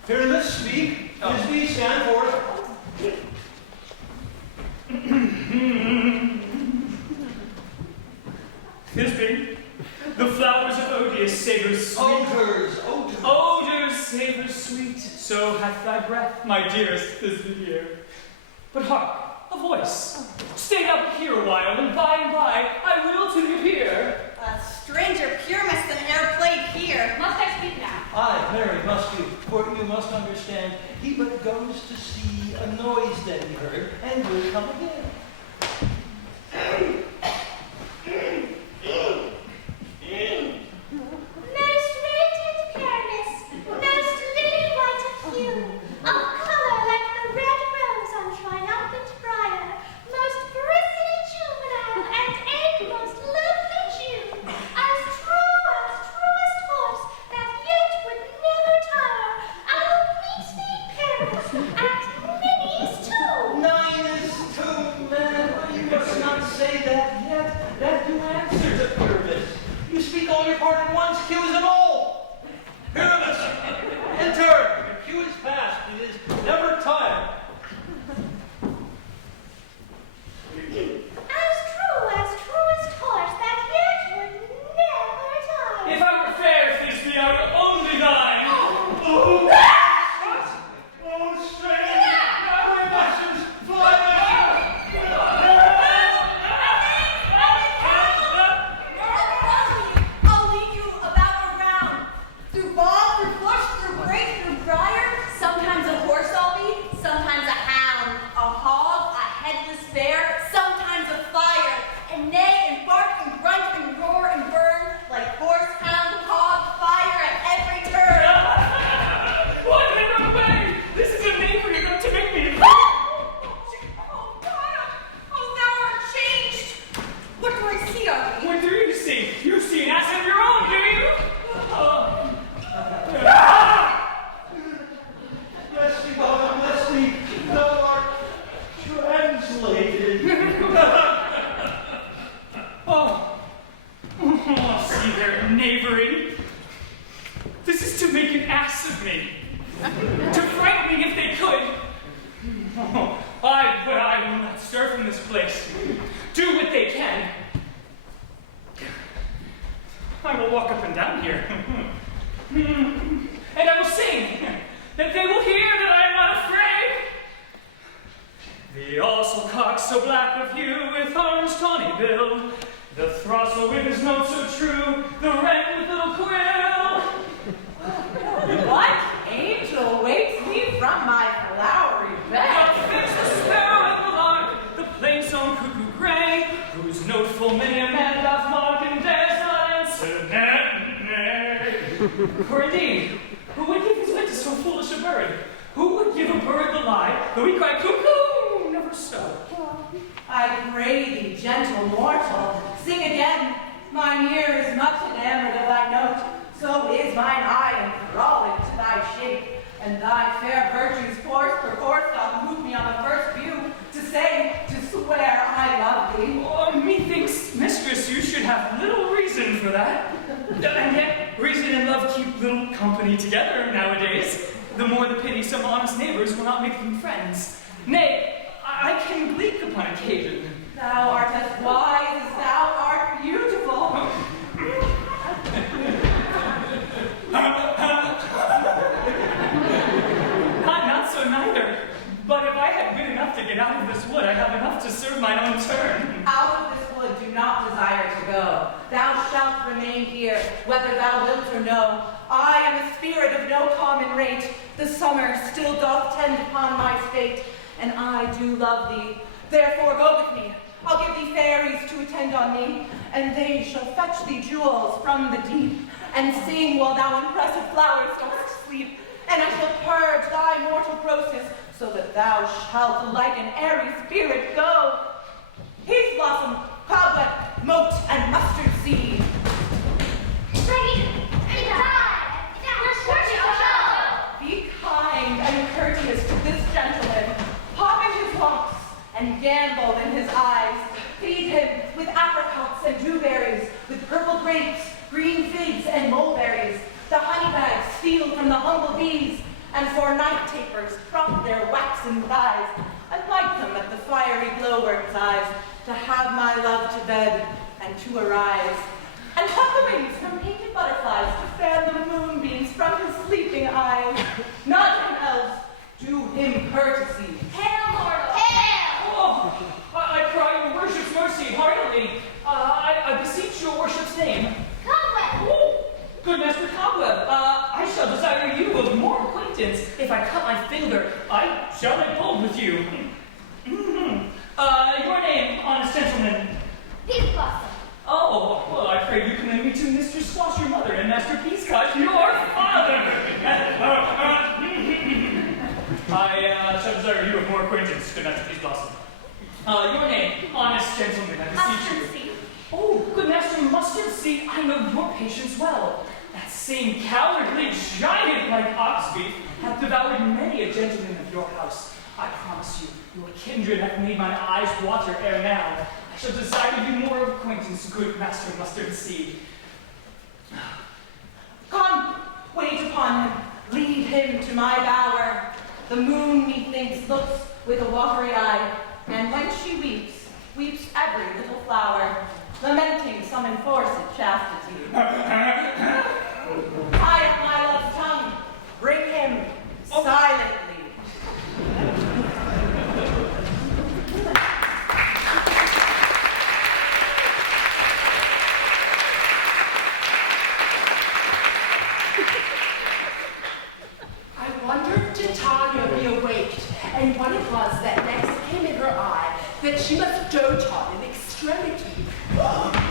Pyramus, speak. Thisbe, stand forth. Thisbe, the flowers of Odious savor sweet. Odors savor sweet. So hath thy breath, my dearest Thisbe dear. But hark, a voice. Stay up here a while, and by I will to you appear. A stranger Pyramus than e'er played here. Must I speak now? Aye, Mary, must you, for you must understand, he but goes to see a noise that he heard, and will come again. Most radiant Pyramus, most lily white of hue, of color like the red rose on triumphant briar, most bristly juvenile and egg most lovely Jew, as truest horse that yet would never tire, I'll meet thee, Pyramus, at Minnie's tomb. 9 is 2, man. You must not say that yet. That you answer to Pyramus. You speak all your part at once, cues and all. Pyramus, enter. Your cue is past. It is never time. As truest horse that yet would never tire. If I were fair, Thisbe, I would only thine. Oh, strange! My emotions fly I'll lead you about around. Through bog, through bush, through brake, through briar. Sometimes a horse I'll be, sometimes a hound. A hog, a headless bear, sometimes a fire. And neigh and bark and grunt and roar and burn like horse, hound, hog, fire at every turn. Why did I run away? This is a name for you to make me. Oh, God! Oh, thou art changed. What do I see of thee? What do you see? You see an ass of your own, do you? Leslie, Bottom, Leslie, thou art translated. See their knavery. This is to make an ass of me. To frighten me if they could. But I will not stir from this place. Do what they can. I will walk up and down here. And I will sing, that they will hear that I am not afraid. The also cock so black of hue, with horns tawny bill, The throstle with his note so true, the wren with little quill. What angel wakes me from my flowery bed? The finch, the sparrow, and the lark, the plain-song cuckoo gray, whose note full many a man doth mark and dares not answer nay. For indeed, who would give his wit to so foolish a bird? Who would give a bird the lie, though he cry cuckoo, never so? I pray thee, gentle mortal, sing again. Mine ear is much enamored of thy note, so is mine eye enthralled to thy shape, and thy fair virtues perforce doth move me on the first view, to say, to swear I love thee. Oh, methinks, mistress, you should have little reason for that. And yet, reason and love keep little company together nowadays. The more the pity some honest neighbors will not make them friends. Nay, I can gleek upon occasion. Thou art as wise as thou art beautiful. Not so neither. But if I had wit enough to get out of this wood, I have enough to serve mine own turn. Out of this wood do not desire to go. Thou shalt remain here, whether thou wilt or no. I am a spirit of no common rate. The summer still doth tend upon my state, and I do love thee. Therefore go with me. I'll give thee fairies to attend on thee, and they shall fetch thee jewels from the deep, and sing while thou impressive flowers dost sleep. And I shall purge thy mortal grossness, so that thou shalt like an airy spirit go. Peace blossom, cobweb, moat, and mustard seed. Be kind and courteous to this gentleman. Hop in his walks and gambol in his eyes. Feed him with apricots and dewberries, with purple grapes, green figs, and mulberries. The honey bags steal from the humble bees, and for night tapers prop their waxen thighs. I light them at the fiery glowworm's eyes, to have my love to bed and to arise. And cut the wings from painted butterflies to fan the moonbeams from his sleeping eyes. Not him else, do him courtesy. Hail, mortal! Hail! Oh, I cry your worship's mercy heartily. I beseech your worship's name. Cobweb! Oh, good Master Cobweb, I shall desire you of more acquaintance. If I cut my finger, I shall make bold with you. Your name, honest gentleman? Peace blossom. Oh, well, I pray you commend me to Mistress Squash, your mother, and Master Peascotch, your father. I shall desire you of more acquaintance, good Master Peace Blossom. Your name, honest gentleman, I beseech you. Mustard seed. Oh, good Master Mustard Seed, I know your patience well. That same cowardly giant like Oxbeef hath devoured many a gentleman of your house. I promise you, your kindred hath made my eyes water ere now. I shall desire you more of acquaintance, good Master Mustard Seed. Come, wait upon him, lead him to my bower. The moon, methinks, looks with a watery eye, and when she weeps, weeps every little flower, lamenting some enforced chastity. Tie up my love's tongue, bring him silently. I wondered did Tanya be awaked, and what it was that next came in her eye, that she must dote on in extremity.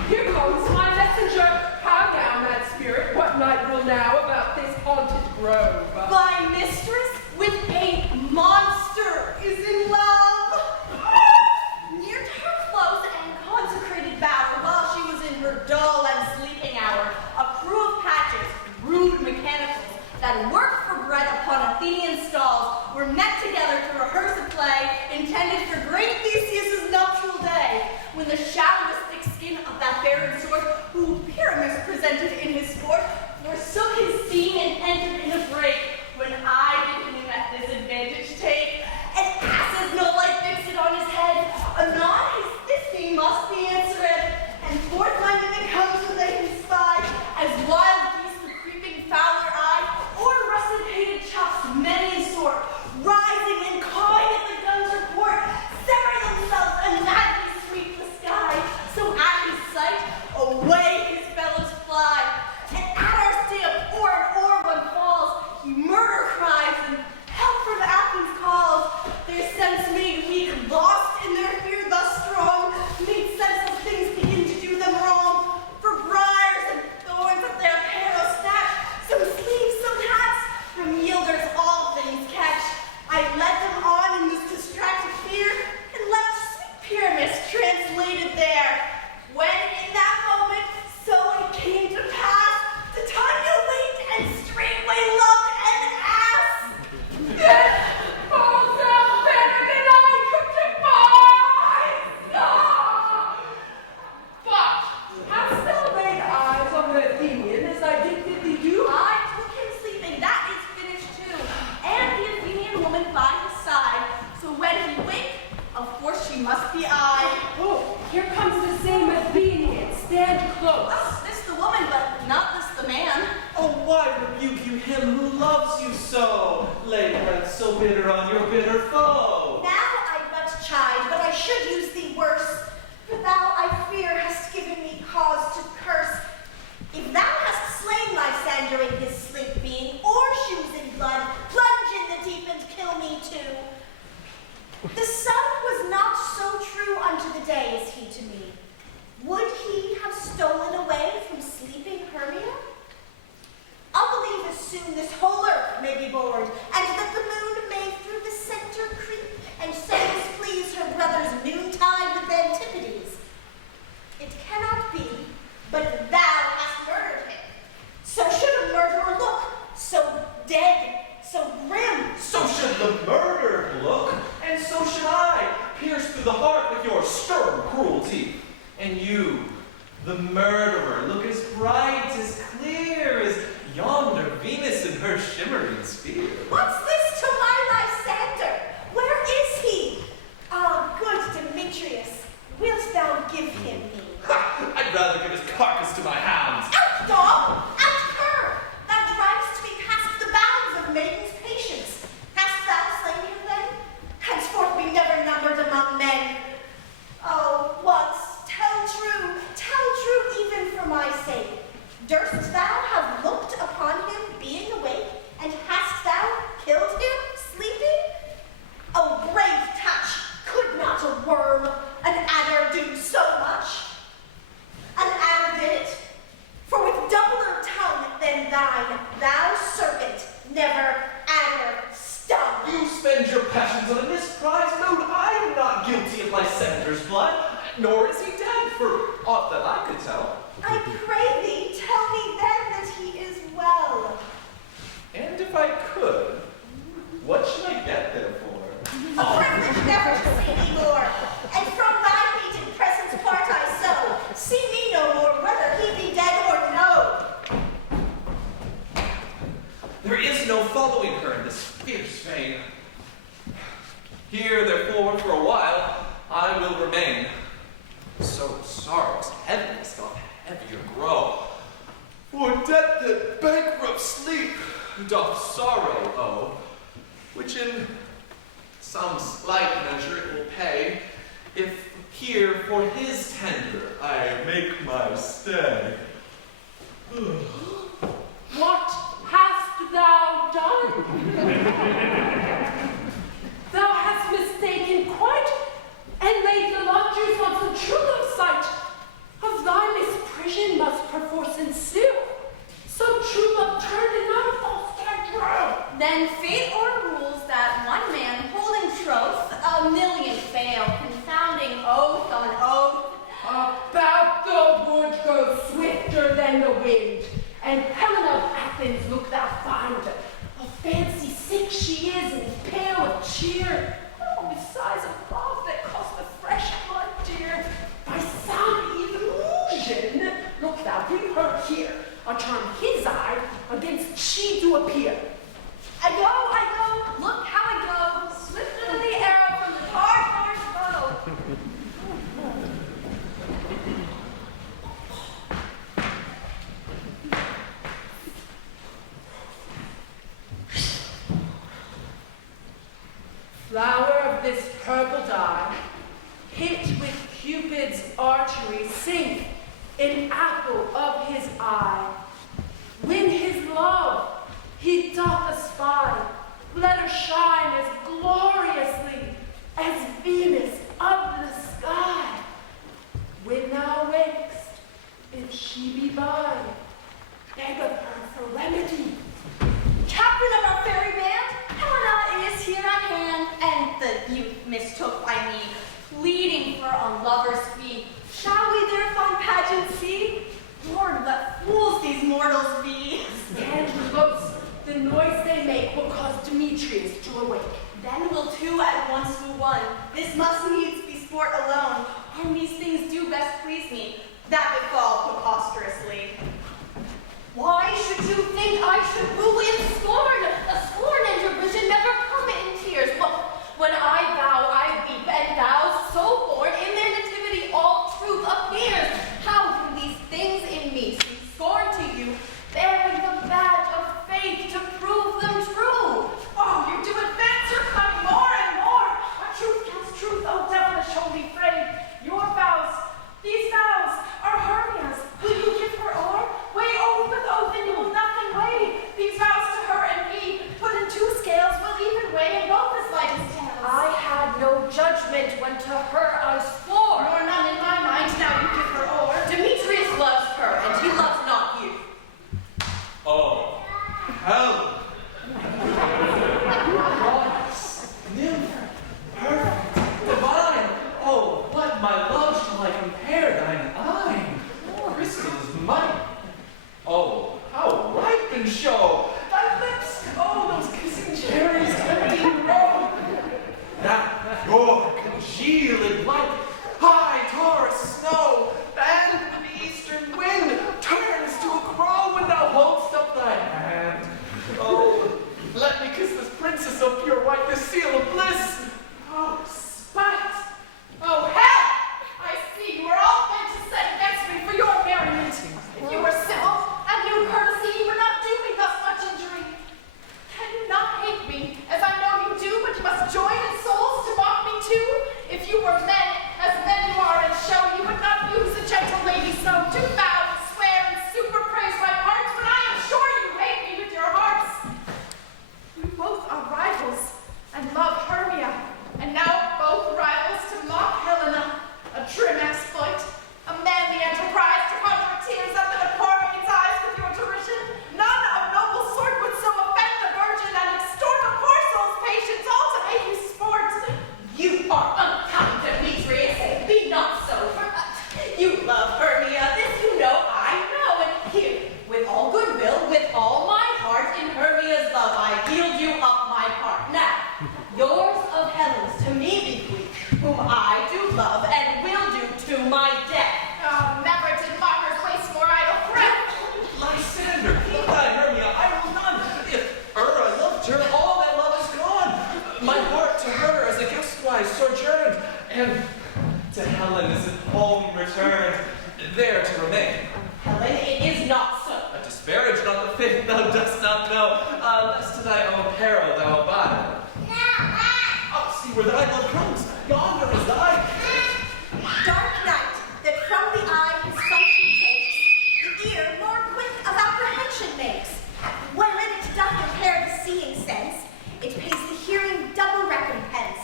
Here comes my messenger. How now, mad spirit, what night will now about this haunted grove? My mistress with a monster is in love. Near to her close and consecrated bower, while she was in her dull and sleeping hour, a crew of patches, rude mechanicals, that worked for bread upon Athenian stalls, were met together to rehearse a play intended for great Theseus' nuptial day, when the shadowless thick skin of that barren sword, who Pyramus presented in his sport, forsook his scene and entered in a break, when I did him at disadvantage take, and asses no light fixed it on his head, anon his thistine must be answered, and forth my mimic comes with a spy, as wild geese with creeping fowler eye, or russet hated chops many a sort, rising and cawing at the gun's report, sever themselves and madly sweep the sky, so at his sight loves you so, lay breath so bitter on your bitter foe. Now I but chide, but I should use thee worse. For thou, I fear, hast given me cause to curse. If thou hast slain Lysander in his slink being, or shoes in blood, plunge in the deep and kill me too. The sun was not so true unto the day as he to me. Would he have stolen away from sleeping Hermia? I'll believe as soon this whole earth may be bored, and that the moon may through the center creep, and so displease her brother's noontide with antipodes. It cannot be, but thou hast murdered him. So should a murderer look, so dead, so grim. So should the murdered look, and so should I, pierced through the heart with your stern cruelty. And you, the murderer, look as bright, as clear as yonder Venus in her shimmering sphere. What's this to my Lysander? Where is he? Ah, good Demetrius, wilt thou give him me? Ha! I'd rather give his carcass to my hounds. Out, dog! Out, cur! Thou drivest me past the bounds of maiden's patience. Hast thou slain him then? Henceforth be never numbered among men. Oh, once, tell true even for my sake. Durst thou have looked upon him being awake, and hast thou killed him sleeping? Oh, brave touch, could not a worm, an adder do so much? An adder did it, for with doubler tongue than thine, thou serpent, never adder stung. You spend your passions on a misprized mood. I am not guilty of Lysander's blood, nor is he dead, for aught that I could tell. I pray thee, tell me then that he is well. And if I could, what should I get therefore? A privilege never to see thee more, and from thy hated presence part I so. See me no more, whether he be dead or no. There is no following her in this fierce vein. Here, therefore, for a while, I will remain. So sorrow's heaviness doth heavier grow. For debt that bankrupt sleep doth sorrow owe, which in some slight measure it will pay, if here for his tender I make my stay. What hast thou done? Thou hast mistaken quite, and laid the luxuries on some true love sight. Of thy misprision must perforce ensue. Some true love turned and not a false can Then fate o'errules that one man holding troth, a million fail, confounding oath on oath. About the wood go swifter than the wind, and Helen of Athens look thou find. A fancy sick she is, and pale of cheer. Oh, with sighs of love that cost the fresh blood dear. By some illusion, look thou bring her here, or turn his eye against she to appear. I go, look how I go, swifter than the arrow from the hard-horse bow. Flower of this purple dye, hit with Cupid's archery, sink in apple of his eye. When his love he doth espy, let her shine as gloriously as Venus of the sky. When thou wakest, if she be by, beg of her for remedy. Captain of our fairy band, Helena is here at hand, and the youth mistook by me, pleading for a lover's fee. Shall we their fine pageant see? Lord, what fools these mortals be! Stand close. The noise they make will cause Demetrius to awake. Then will two at once woo one. This must needs be sport alone. And these things do best please me, that befall preposterously. Why should you think I should woo in scorn? A scorn and derision never come in tears. When I vow, I weep, and thou, so born, in their nativity all truth appears. How can these things in me seem scorn to you, bearing the badge of faith to prove them Let me kiss this princess of pure white, this seal of bliss. Oh, spite! Oh, hell! I see you are all bent to set against me for your merriment. If you were civil and knew courtesy, you would not do me thus much injury. Can you not hate me, as I know you do, but you must join in souls to mock me too? If you were men, as men you are in show, you would not use a gentle lady so to vow and swear and super praise my parts, but I am sure you hate me with your hearts. You both are rivals and love Hermia, and now both rivals to mock Helena, a trim exploit, a manly enterprise to conjure tears up in a poor maid's eyes with your derision. None of noble sort would so offend the virgin and extort a poor soul's patience all to make you sport. You are unkind, Demetrius. Be not so, for you love Hermia. This you know, I know. And here, with all goodwill, with all my heart, in Hermia's love, I yield you up my part. Now, yours of Helen's to me bequeath, whom I do love and will do to my death. Oh, never did mockers waste more idle breath. Lysander, keep thy Hermia, I will none. If I loved her, all that love is gone. My heart to her as a guest-wise sojourned, and to Helen is it home returned, there to remain. Helen, it is not so. Disparage not the faith thou dost not know, lest to thy own peril thou abide. Oh, see where thy love comes. Yonder is thy. Dark night, that from the eye his function takes, the ear more quick of apprehension makes. Wherein it doth impair the seeing sense, it pays the hearing double recompense.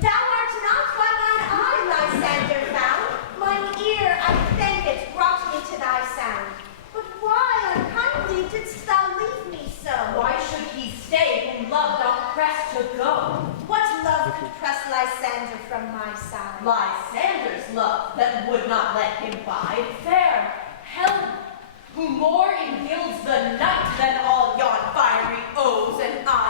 Thou art not by mine eye, Lysander, found. Mine ear, I thank it, brought me to thy sound. But why unkindly didst thou leave me so? Why should he stay whom love doth press to go? What love could press Lysander from my side? Lysander's love that would not let him bide. Fair Helen, who more engilds the night than all yon fiery oaths and eyes.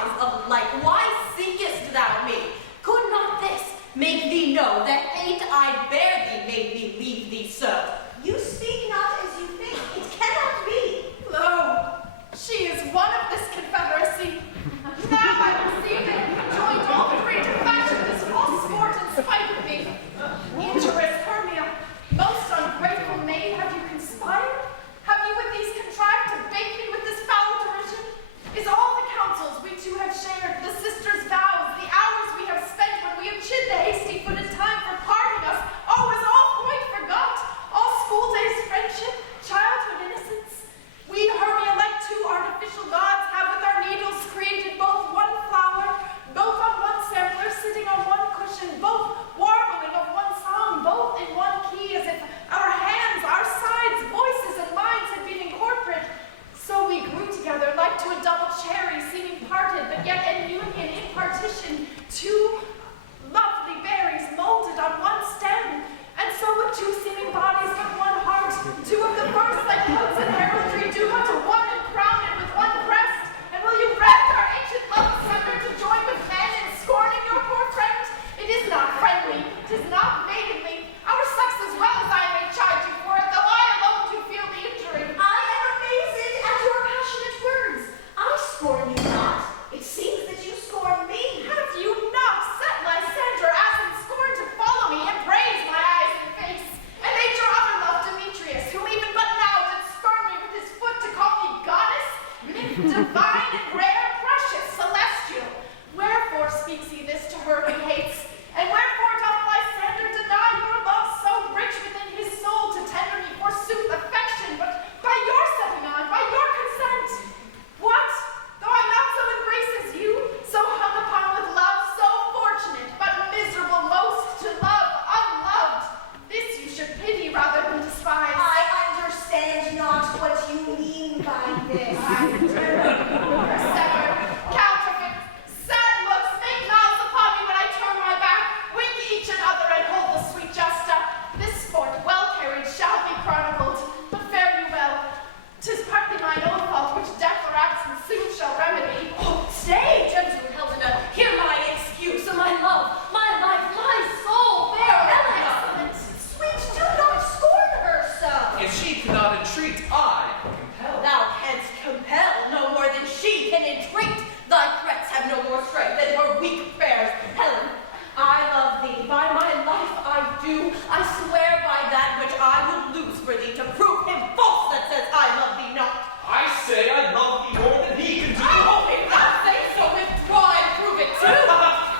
Thy threats have no more strength than her weak prayers. Helen, I love thee. By my life I do. I swear by that which I would lose for thee to prove him false that says I love thee not. I say I love thee more than he can do. Oh, if thou say so, withdraw and prove it too.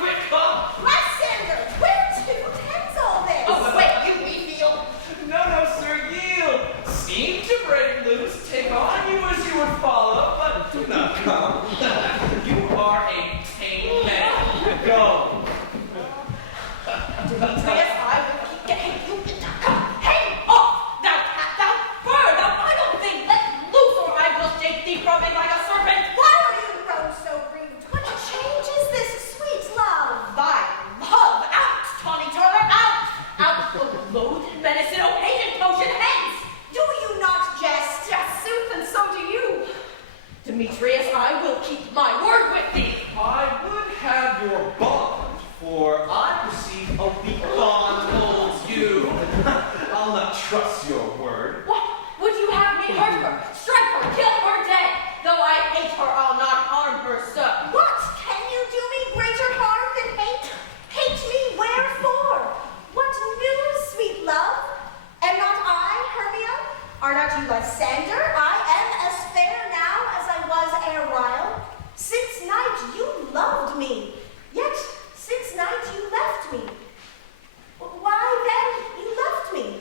Quick, come. Lysander, where to? Tends all this? Oh, wait, you feel. No, sir, yield. Seem to break loose, take on you as you would follow, but do not come. You are a tame man. Go. Demetrius, I will keep getting you. Hang off, thou cat, thou bird, thou idle thing. Let loose, or I will shake thee from it like a serpent. Why are you grown so rude? What change is this, sweet love? Thy love, out, tawny Turner, out! Out, O loathed medicine, O hated potion, hence! Do you not jest? Yes, sooth, and so do you. Demetrius, I will keep my word with thee. I would have your bond, for I perceive a weak bond holds you. I'll not trust your word. What? Would you have me hurt her, strike her, kill her dead? Though I hate her, I'll not harm her, sir. What? Can you do me greater harm than hate? Hate me wherefore? What news, sweet love? Am not I, Hermia? Are not you Lysander? I am as fair now as I was erewhile. Since night you loved me, yet since night you left me. Why then you left me?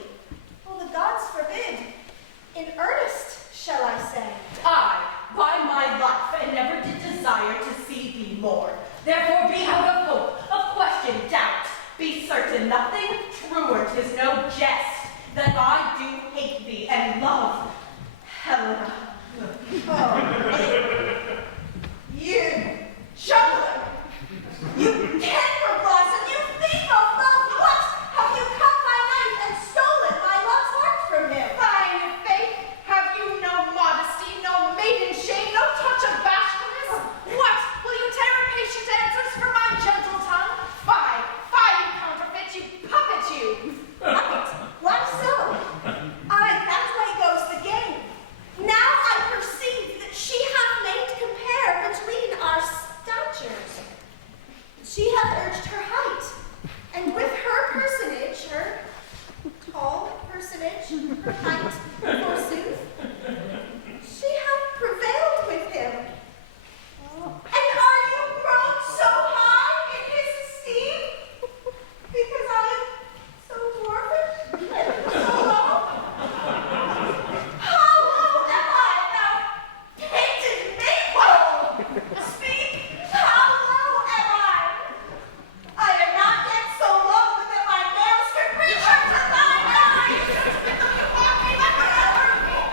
Well, the gods forbid. In earnest, shall I say? I, by my life, and never did desire to see thee more. Therefore be out of hope, of question, doubt. Be certain nothing truer, 'tis no jest, that I do hate thee and love Helena. Oh, you, juggler! You canker blossom! You thief of love! What? Have you cut my knife and stolen my love's heart from him? Fine faith, have you no modesty, no maiden shame, no touch of bashfulness? What? Will you tear impatient answers from my gentle tongue? Fie, you counterfeit, you puppet, you! Why so? Aye, that way goes the game. Now I perceive that she hath made compare between our statures. She hath urged her height, and with her personage, her tall personage, her height, forsooth, she hath prevailed with him. And are you grown so high in his esteem? Because I am so dwarfed and so low? How low am I, thou painted maypole? Speak, how low am I? I am not yet so low that my nails can reach up to thine eyes.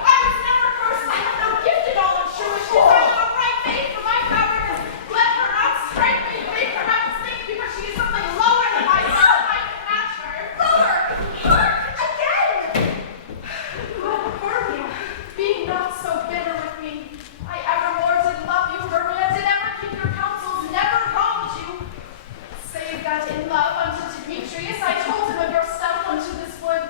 I was never cursed, I have no gift at all of shrewishness. I have a right faith for my cowardice. Let her not strike me, leave her not think, because she is something lower than myself. I can match her. Lower! Hark! Again! Oh, Hermia, be not so bitter with me. I evermore did love you, Hermia, did ever keep your counsels, never wronged you. Save that in love unto Demetrius, I told him of your stealth unto this wood.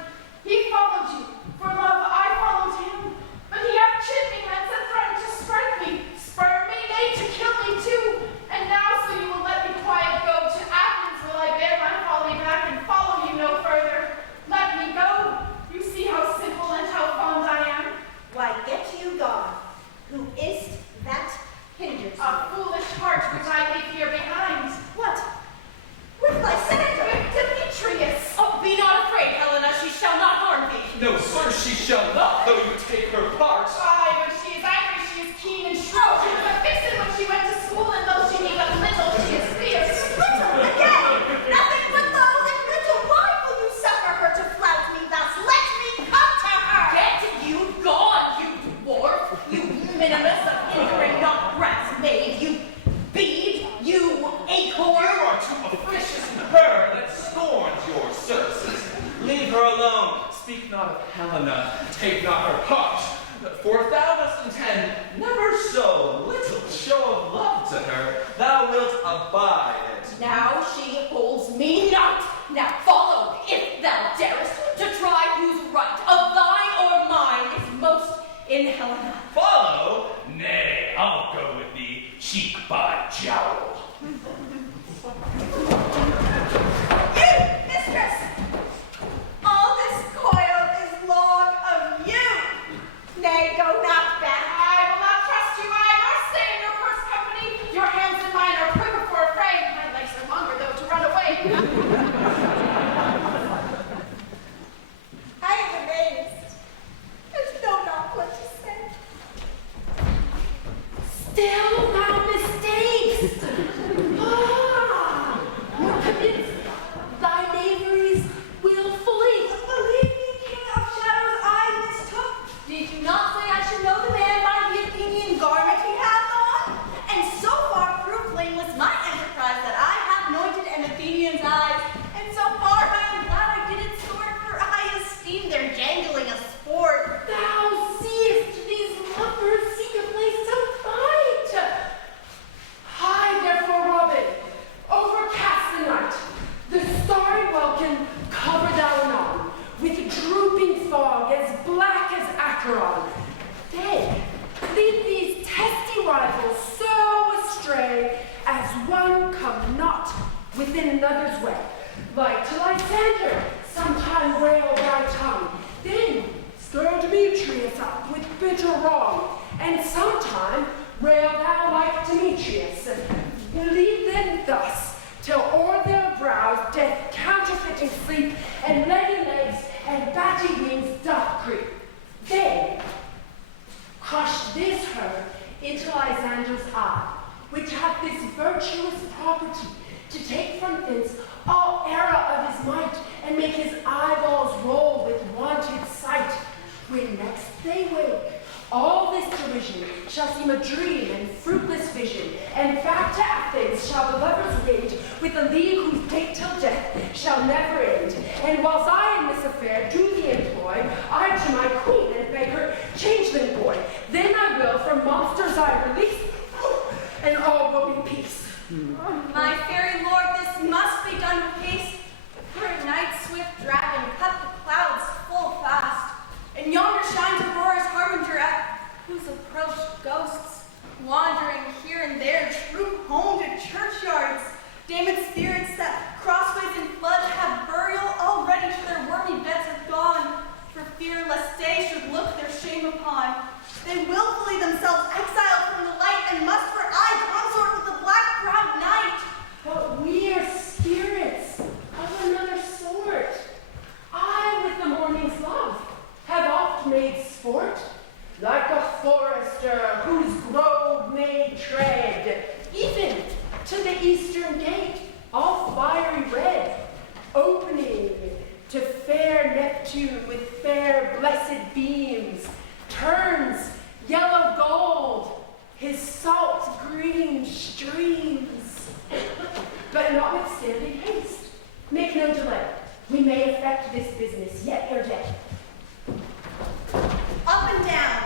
He followed you, for love I followed him. But he hath chid me hence and threatened to strike me, spurred me, made to kill me too. And now, so you will let me quiet go, to Athens will I bear my folly back and follow you no further. Let me go. You see how simple and how fond I am. Why, get you gone. Who is't that hinders you? A foolish heart which I leave here behind. What? With Lysander? With Demetrius. Oh, be not afraid, Helena, she shall not harm thee. No, sir, she shall not, though you take her part. Aye, when she is angry, she is keen and shrewd. She was a vixen when she went to school, and though she knew but little, she is fierce. Little again! Nothing but low and little. Why will you suffer her to flout me thus? Let me come to her! Get you gone, you dwarf, you minimus of hindering not grass made, you bead, you acorn. You are too officious in her that scorns your services. Leave her alone. Speak not of Helena. Take not her part. For if thou dost intend never so little show of love to her, thou wilt abide it. Now she holds me not. Now follow, if thou darest, to try whose right, of thine or mine, is most in Helena. Follow? Nay, I'll go with thee, cheek by jowl. You, mistress! All this coil is long of you. Nay, go not back. I will not trust you, I nor stay in your first company. Your hands and mine are quicker for a fray. My legs are longer, though, to run away. I am amazed. I know not what to say. Still thou mistakes! More convinced thy knaveries willfully. Believe me, King of Shadows, I mistook. Did you not say I should know the man by the Athenian garment he hath on? And so far proved blameless my enterprise that I have anointed an Athenian's eyes. And so far I am glad I did it sword, for I esteem their jangling a sport. Thou seest these lovers seek a place to fight. Hide therefore, Robin, overcast the night. The starry welkin cover thou anon, with drooping fog as black as Acheron. Then lead these testy rivals so astray as one come not within another's way. Like to Lysander, sometime rail thy tongue, then stir Demetrius up with bitter wrong, and sometime rail thou like Demetrius. Lead them thus, till o'er their brows death counterfeiting sleep, and leaden legs and batty wings doth creep. Then crush this herd into Lysander's eye, which hath this virtuous property, to take from thence all error of his might, and make his eyeballs roll with wonted sight. When next they wake, all this derision shall seem a dream and fruitless vision, and back to Athens shall the lovers wend, with a league whose date till death shall never end. And whilst I in this affair do the employ, I to my queen and beg her changeling boy. Then I will from monsters I release, and all will be peace. My fairy lord, this must be done with haste, for a night's swift dragon cut the clouds full fast, and yonder shines Aurora's harbinger at whose approach ghosts, wandering here and there, troop home to churchyards. Damned spirits that crossways and floods have burial already to their wormy beds have gone, for fear lest day should look their shame upon. They willfully themselves exiled from the light, and must for aye consort with the black proud night. But we are spirits of another sort. I, with the morning's love, have oft made sport, like a forester whose grove may tread, even to the eastern gate, all fiery red, opening to fair Neptune with fair blessed beams, turns yellow gold his salt green streams. But notwithstanding haste, make no delay. We may effect this business yet ere day. Up and down,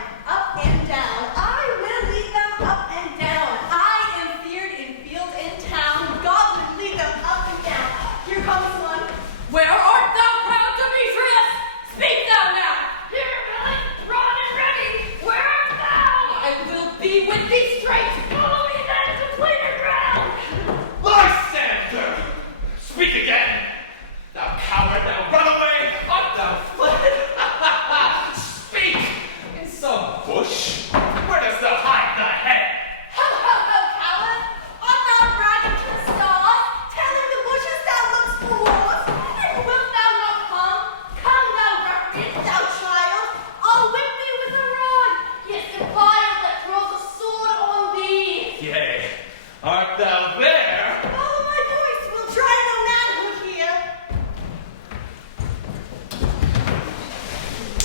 I will lead them up and down. I am feared in field and town. God would lead them up and down. Here comes one. Where art thou, proud Demetrius? Speak thou now! Here, villain, drawn and ready. Where art thou? I will be with thee straight. Follow me then to plainer ground. Lysander! Speak again! Thou coward, thou runaway! Art thou fled? Speak! In some bush? Where dost thou hide thy head? Ho, ho, ho, coward! Art thou riding to the stars, telling the bushes thou look'st for wars? And wilt thou not come? Come, thou ruffian, thou child! I'll whip thee with a rod! Yes, the fire that throws a sword on thee! Yea, art thou there? Follow my voice, we'll try no manhood here!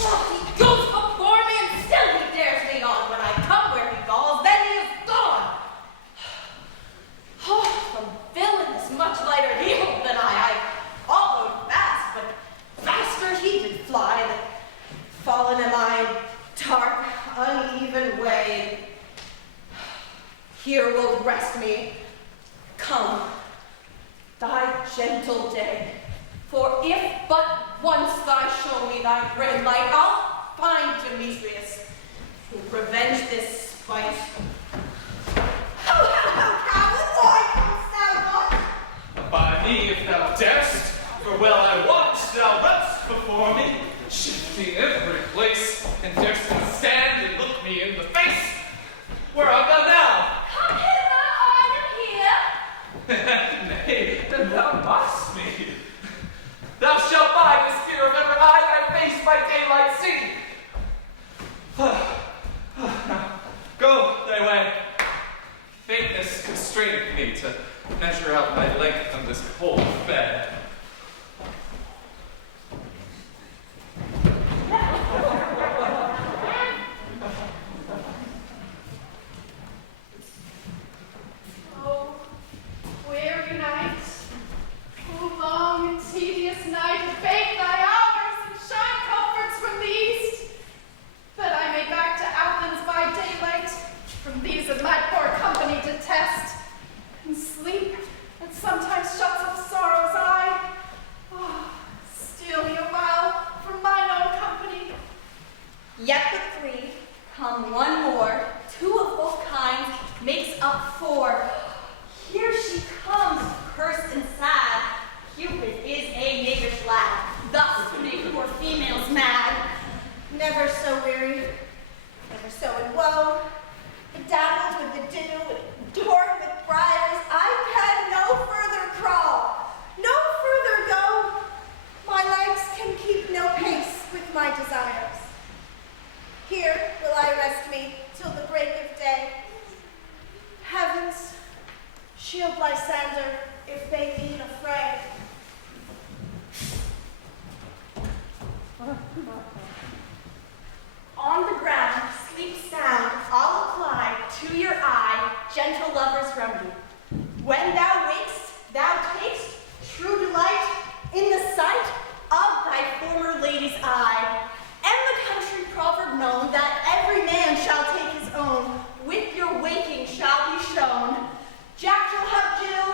Oh, he goes before me and still he dares me on. When I come where he galls, then he is gone. Oh, the villain is much lighter heeled than I followed fast, but faster he did fly. Fallen am I, dark, uneven way. Here will rest me. Come, thy gentle day. For if but once thou show me thy gray light, I'll find Demetrius, who'll revenge this spite. Ho, ho, ho, coward! Nay, then thou must me. Thou shalt buy the spear of ever I thy face by daylight see. Now, go thy way. Faintness constraineth me to measure out my length on this cold bed. Oh, weary night, oh long and tedious night, abate thy hours and shine comforts from the east, that I may back to Athens by daylight, from these of my poor company detest, and sleep that sometimes shuts up sorrow's eye. Oh, steal me a while from mine own company. Yet the three, come one more, two of both kinds, makes up four. Here she comes, cursed and sad. Cupid is a knavish lad, thus to make poor females mad. Never so weary, never so in woe, bedabbled with the dew, adorned with briars, I can no further crawl, no further go. My legs can keep no pace with my desires. Here will I rest me till the break of day. Heavens, shield Lysander if they need a fray. On the ground, sleep sound, I'll apply to your eye gentle lover's remedy. When thou wakest, thou takest true delight in the sight of thy former lady's eye. And the country proverb known that every man shall take his own, with your waking shall be shown. Jack shall have Jill,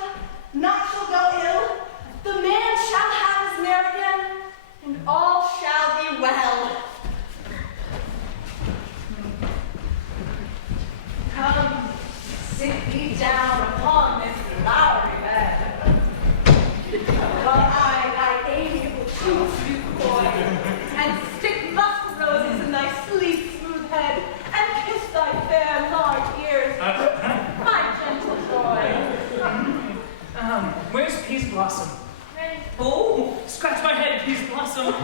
naught shall go ill, the man shall have his mare again, and all shall be well. Come, sit thee down upon this flowery bed, while I thy amiable cheeks do coy, and stick musk roses in thy sleek smooth head, and kiss thy fair large ears, my gentle joy. Where's Peace Blossom? Ready? Oh, scratch my head, Peace Blossom.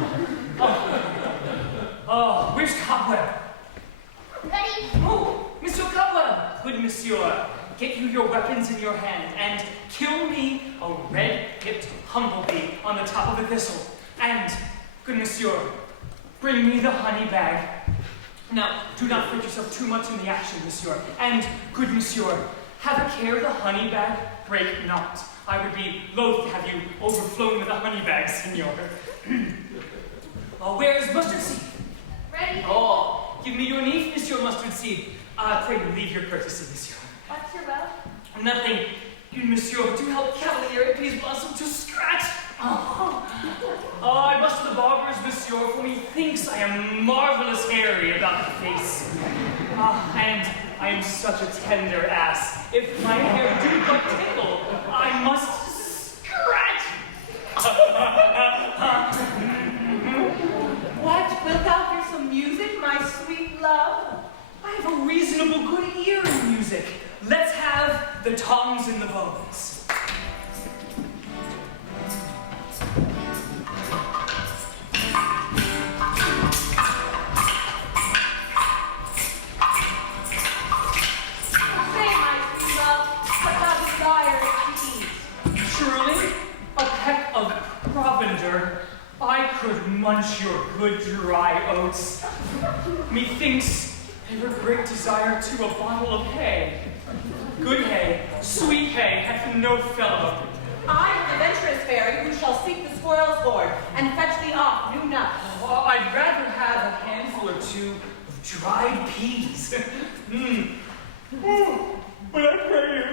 Oh, where's Cobweb? Ready? Oh, Monsieur Cobweb. Good monsieur, get you your weapons in your hand and kill me a red-hipped humblebee on the top of a thistle. And, good monsieur, bring me the honey bag. Now, do not fret yourself too much in the action, monsieur. And, good monsieur, have a care the honey bag break not. I would be loath to have you overflown with a honey bag, senor. Oh, where's Mustard Seed? Ready? Oh, give me your knee, Monsieur Mustard Seed. Pray leave your courtesy, monsieur. What's your will? Nothing. You, monsieur, do help Cavalier Peace Blossom to scratch. Oh, I must the barbers, monsieur, for methinks I am marvelous hairy about the face. And I am such a tender ass. If my hair do but tickle, I must scratch. What, wilt thou hear some music, my sweet love? I have a reasonable good ear in music. Let's have the tongs and the bones. Say, my sweet love, what thou desirest to eat. Truly, a peck of provender, I could munch your good dry oats. Methinks I have a great desire to a bottle of hay. Good hay, sweet hay, hath no fellow. I am the venturous fairy who shall seek the spoils board and fetch thee off new nuts. Oh, I'd rather have a handful or two of dried peas. Oh, but I pray you,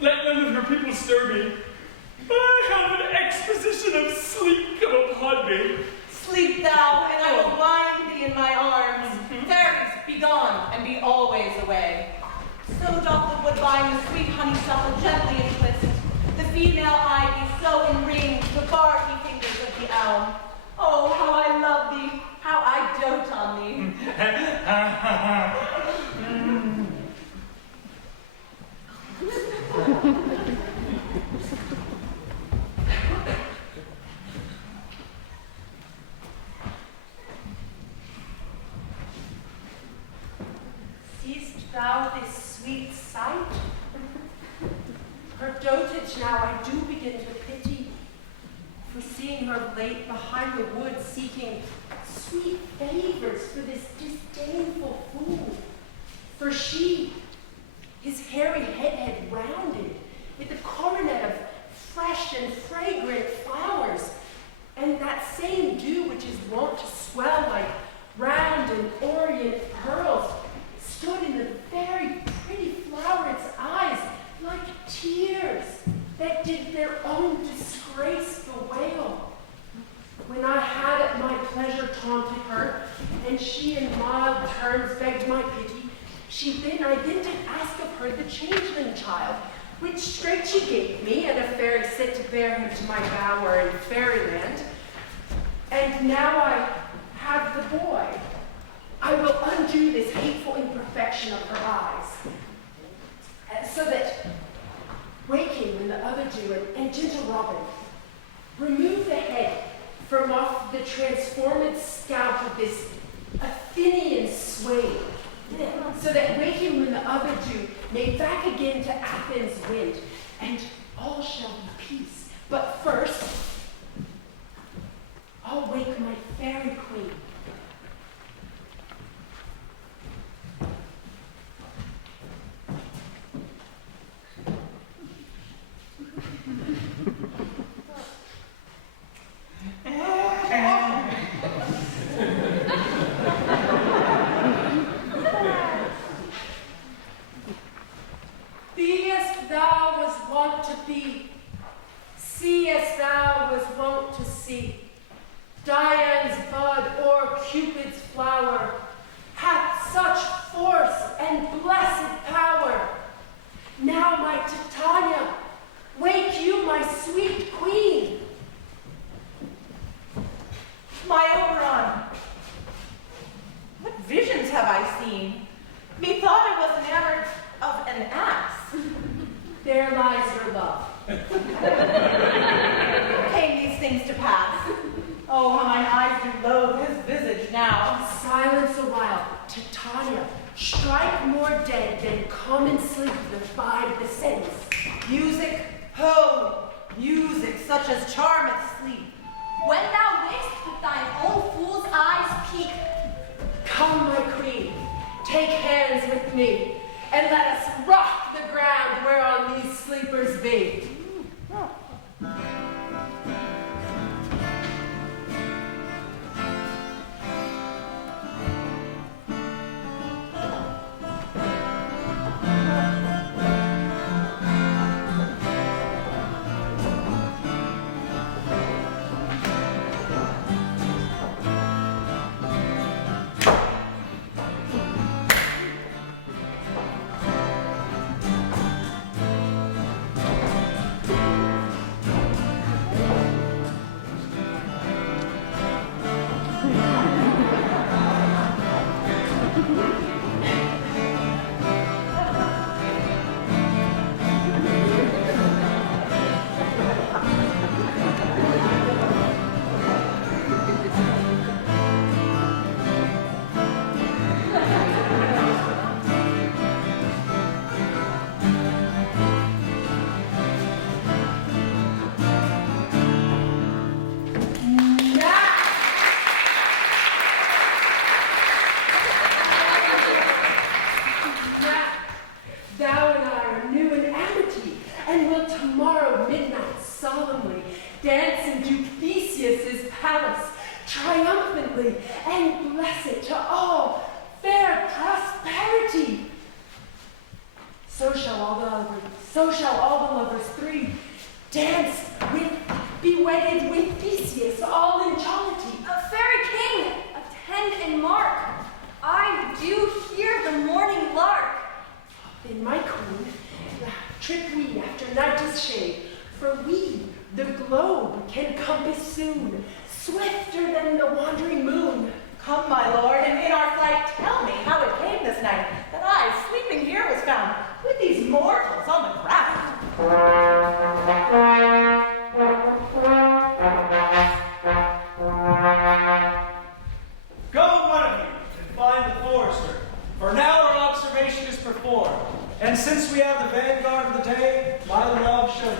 let none of your people stir me. I have an exposition of sleep come upon me. Sleep thou, and I will wind thee in my arms. Fairies, be gone, and be always away. So doth the woodbine the sweet honeysuckle gently entwist, the female ivy so enring the barky fingers of the elm. Oh, how I love thee, how I dote on thee. dotage now I do begin to pity, for seeing her late behind the wood seeking sweet favors for this disdainful fool. For she, his hairy head had rounded with a coronet of fresh and fragrant flowers, and that same dew which is wont to swell like round and orient pearls stood in the very pretty floweret's eyes like tears that did their own disgrace bewail. When I had at my pleasure taunted her, and she in mild terms begged my pity, I then did ask of her the changeling child, which straight she gave me, and a fairy sent to bear him to my bower in fairyland. And now I have the boy. I will undo this hateful imperfection of her eyes, so that, waking when the other do, and gentle Robin, remove the head from off the transformed scalp of this Athenian swain, so that waking when the other do, may back again to Athens wend, and all shall be peace. But first, I'll wake my fairy queen. Beest thou was wont to be, seest thou was wont to see, Dian's bud or Cupid's flower hath such force and blessed power. Now, my Titania, wake you, my sweet queen. My Oberon, what visions have I seen? Methought I was enamored of an ass. There lies your love. Came these things to pass? Oh, how mine eyes do loathe his visage now. Silence a while, Titania. Strike more dead than common sleep divide the sense. Music, ho, music such as charmeth sleep. When thou wouldst with thine own fool's eyes peek. Come, my queen, take hands with me, and let us rock the ground whereon these sleepers be. And bless it to all fair prosperity. So shall all the lovers three dance be wedded with Theseus, all in jollity. A fairy king, attend and mark. I do hear the morning lark. Then, my queen, trip we after night is shade, for we, the globe, can compass soon, swifter than the wandering moon. Come, my lord, and in our flight tell me how it came this night that I, sleeping here, was found with these mortals on the ground. Go, one of you, and find the forester, for now our observation is performed. And since we have the vanguard of the day, my love shall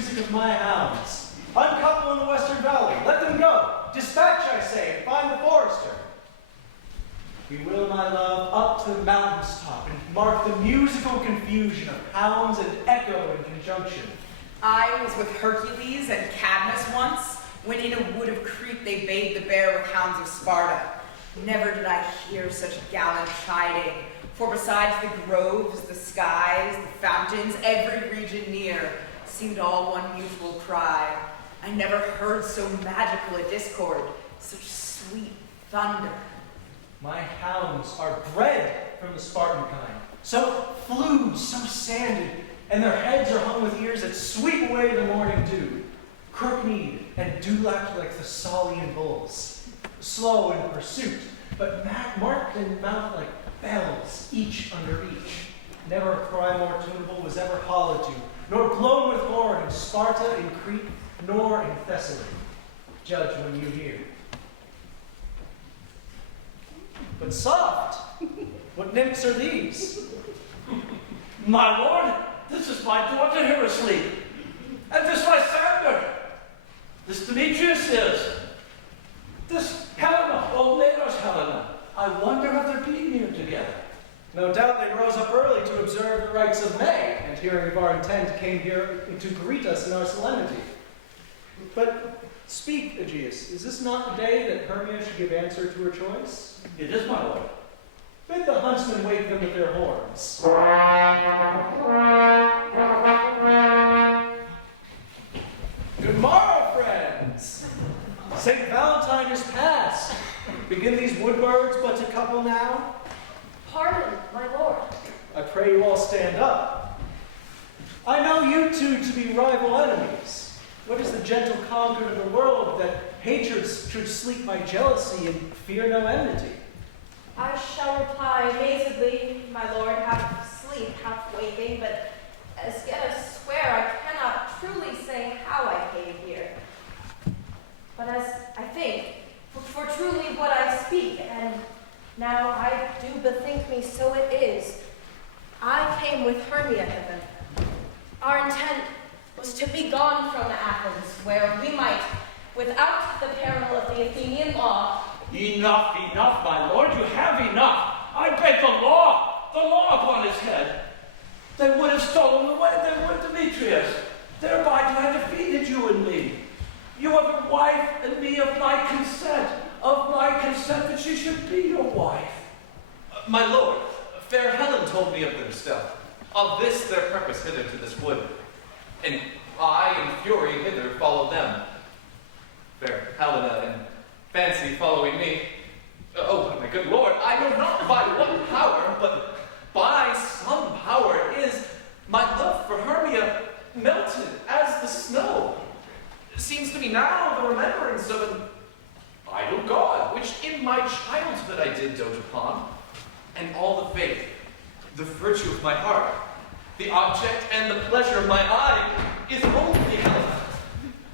music of my hounds. Uncouple in the western valley. Let them go. Dispatch, I say, and find the forester. We will, my love, up to the mountain's top and mark the musical confusion of hounds and echo in conjunction. I was with Hercules and Cadmus once, when in a wood of Crete they bayed the bear with hounds of Sparta. Never did I hear such gallant chiding, for besides the groves, the skies, the fountains, every region near, seemed all one mutual cry. I never heard so magical a discord, such sweet thunder. My hounds are bred from the Spartan kind, so flewed, so sanded, and their heads are hung with ears that sweep away the morning dew, crook-kneed and dew-lapped like Thessalian bulls, slow in pursuit, but marked in mouth like bells, each under each. Never a cry more tunable was ever hollowed to, nor blown with horn in Sparta, in Crete, nor in Thessaly. Judge when you hear. But soft, what nymphs are these? My lord, this is my daughter here asleep. And this Lysander. This Demetrius is. This Helena, old Lato's Helena. I wonder if they're being here together. No doubt they rose up early to observe the rites of May, and hearing of our intent, came here to greet us in our solemnity. But speak, Aegeus, is this not the day that Hermia should give answer to her choice? It is, my lord. Bid the huntsmen wake them with their horns. Good morrow, friends. St. Valentine is past. Begin these wood-birds but to couple now? Pardon, my lord. I pray you all stand up. I know you two to be rival enemies. What is the gentle concord of the world that hatred should sleep my jealousy and fear no enmity? I shall reply amazedly, my lord, half asleep, half waking, but as yet I swear I cannot truly say how I came here. But as I think, for truly what I speak, and now I do bethink me so it is, I came with Hermia hither. Our intent was to be gone from Athens, where we might, without the peril of the Athenian law. Enough, enough, my lord, you have enough. I beg the law upon his head. They would have stolen away, they would, Demetrius, thereby to have defeated you and me. You are the wife and me of my consent that she should be your wife. My lord, fair Helen told me of their stealth, of this their purpose hither to this wood, and I in fury hither followed them. Fair Helena in fancy following me. Oh, my good lord, I know not by what power, but by some power is my love for Hermia melted as the snow. It seems to me now the remembrance of an idol god, which in my childhood I did dote upon, and all the faith, the virtue of my heart, the object and the pleasure of my eye is only health.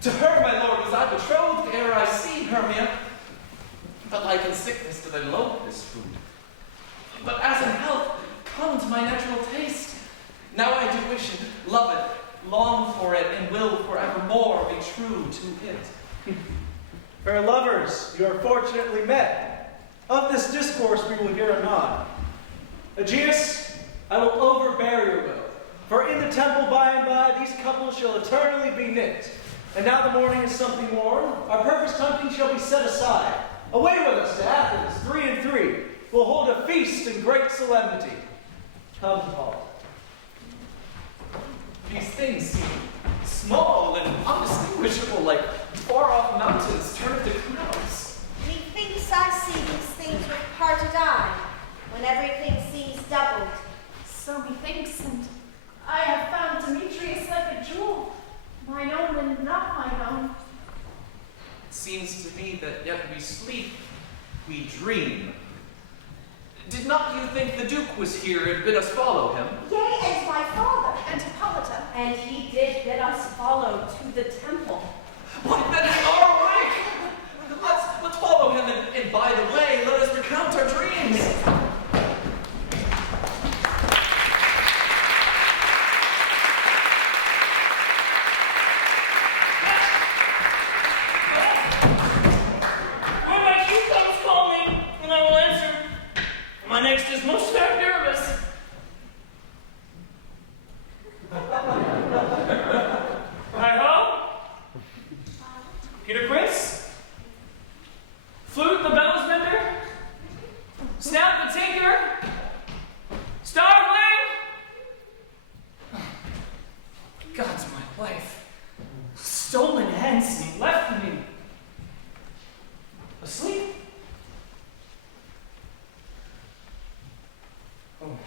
To her, my lord, was I betrothed ere I seen Hermia, but like in sickness did I loathe this food. But as in health comes my natural taste. Now I do wish it, love it, long for it, and will forevermore be true to it. Fair lovers, you are fortunately met. Of this discourse we will hear anon. Aegeus, I will overbear your will, for in the temple by and by these couples shall eternally be knit. And now the morning is something worn, our purposed hunting shall be set aside. Away with us to Athens, 3 and 3. We'll hold a feast in great solemnity. Come, Paul. These things seem small and undistinguishable, like far-off mountains turned to clouds. Methinks I see these things with parted eye, when everything seems doubled. So methinks, and I have found Demetrius like a jewel, mine own and not mine own. It seems to me that yet we sleep, we dream. Did not you think the Duke was here and bid us follow him? Yea, and my father. And Hippolyta. And he did bid us follow to the temple. What, then we are awake! Let's follow him, and by the way, let us recount our dreams. wife, stolen hence and left me asleep. Oh.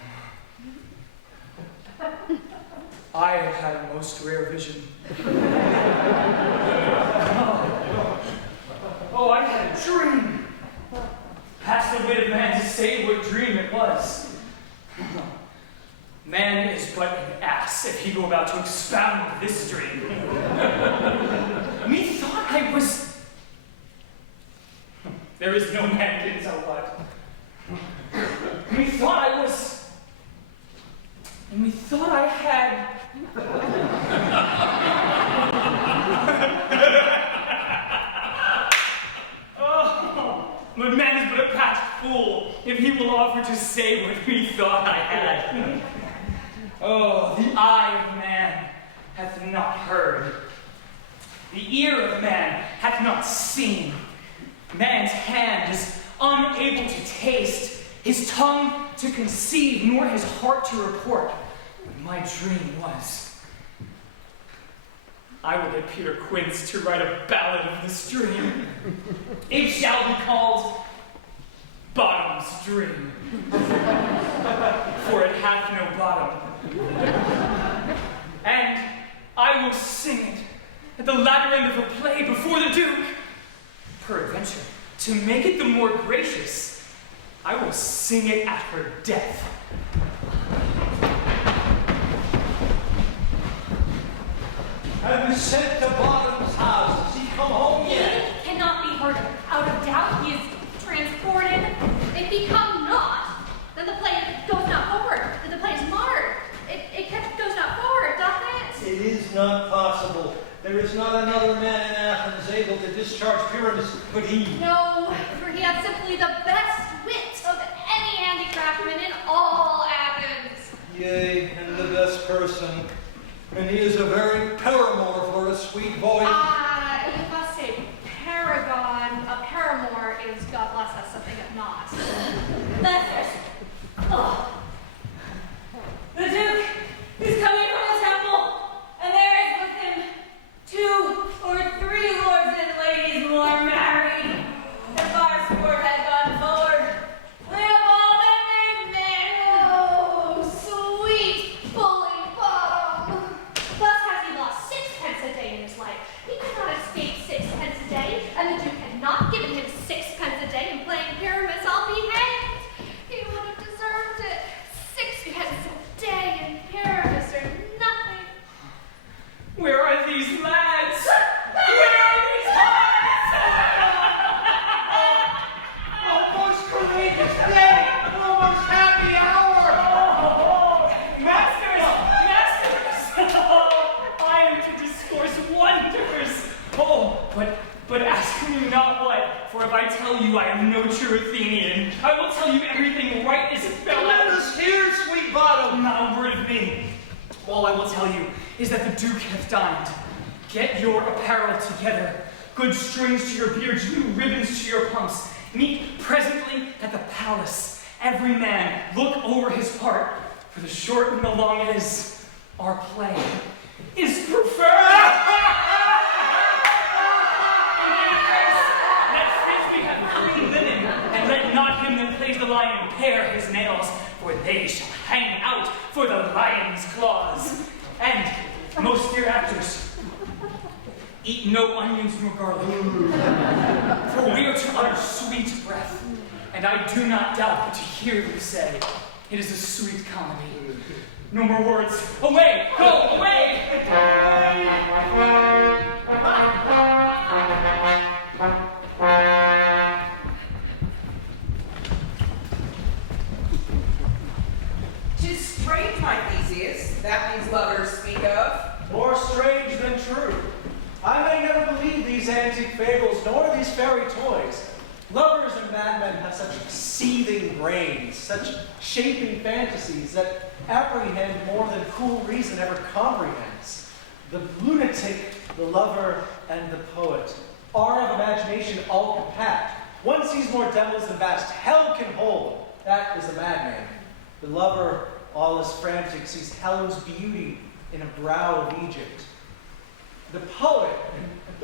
I have had a most rare vision. Oh, I had a dream. Past the wit of man to say what dream it was. Man is but an ass if he go about to expound this dream. Methought I was... There is no man can tell what. Methought I was... Methought I had... Oh, but man is but a past fool if he will offer to say what methought I had. Oh, the eye of man hath not heard. The ear of man hath not seen. Man's hand is unable to taste, his tongue to conceive, nor his heart to report what my dream was. I will get Peter Quince to write a ballad of this dream. It shall be called Bottom's Dream, for it hath no bottom. And I will sing it at the latter end of a play before the Duke. Peradventure, to make it the more gracious, I will sing it at her death. Have you sent to Bottom's house? Has he come home yet? He cannot be heard of. Out of doubt, he is transported. If he come not, then the play goes not forward. Then the play is marred. It goes not forward, doth it? It is not possible. There is not another man in Athens able to discharge Pyramus but he. No, for he hath simply the best wit of any handicraftsman in all Athens. Yea, and the best person. And he is a very paramour for a sweet voice. You must say paragon. A paramour is, God bless us, something of not. That's it. Oh. The Duke is coming from the temple, and there is with him 2 or 3 lords and ladies more married. The bar sport had gone forward. We have all been made men. Oh, sweet bully bottom. Thus has he lost 6 pence a day in his life. He could not escape 6 pence a day, and the Duke had not given him 6 pence a day in playing Pyramus, I'll be hanged. He would have deserved it. 6 pence a day in Pyramus or nothing. Where are these lads? Where are these lads? Almost courageous day! Almost happy hour! Oh, masters! Masters! Oh, I am to discourse wonders. Oh, but ask me not what, for if I tell you I am no true Athenian, I will tell you everything right as it fell Let out. us hear, sweet Bottom! Not a word of me. All I will tell you is that the Duke hath dined. Get your apparel together, good strings to your beards, new ribbons to your pumps. Meet presently at the palace. Every man look over his part, for the short and the long it is, our play is preferred. Let Frisbee have clean linen, and let not him that plays the lion pare his nails, for they shall hang out for the lion's claws. And, most dear actors, eat no onions nor garlic, for we are to utter sweet breath, and I do not doubt but to hear them say, it is a sweet comedy. No more words. Away! Go! Away! "'Tis strange, my Theseus, that these lovers speak of. More strange than true. I may never believe these antique fables, nor these fairy toys. Lovers and madmen have such seething brains, such shaping fantasies that apprehend more than cool reason ever comprehends. The lunatic, the lover, and the poet are of imagination all compact. One sees more devils than vast hell can hold. That is a madman. The lover, all is frantic, sees Helen's beauty in a brow of Egypt. The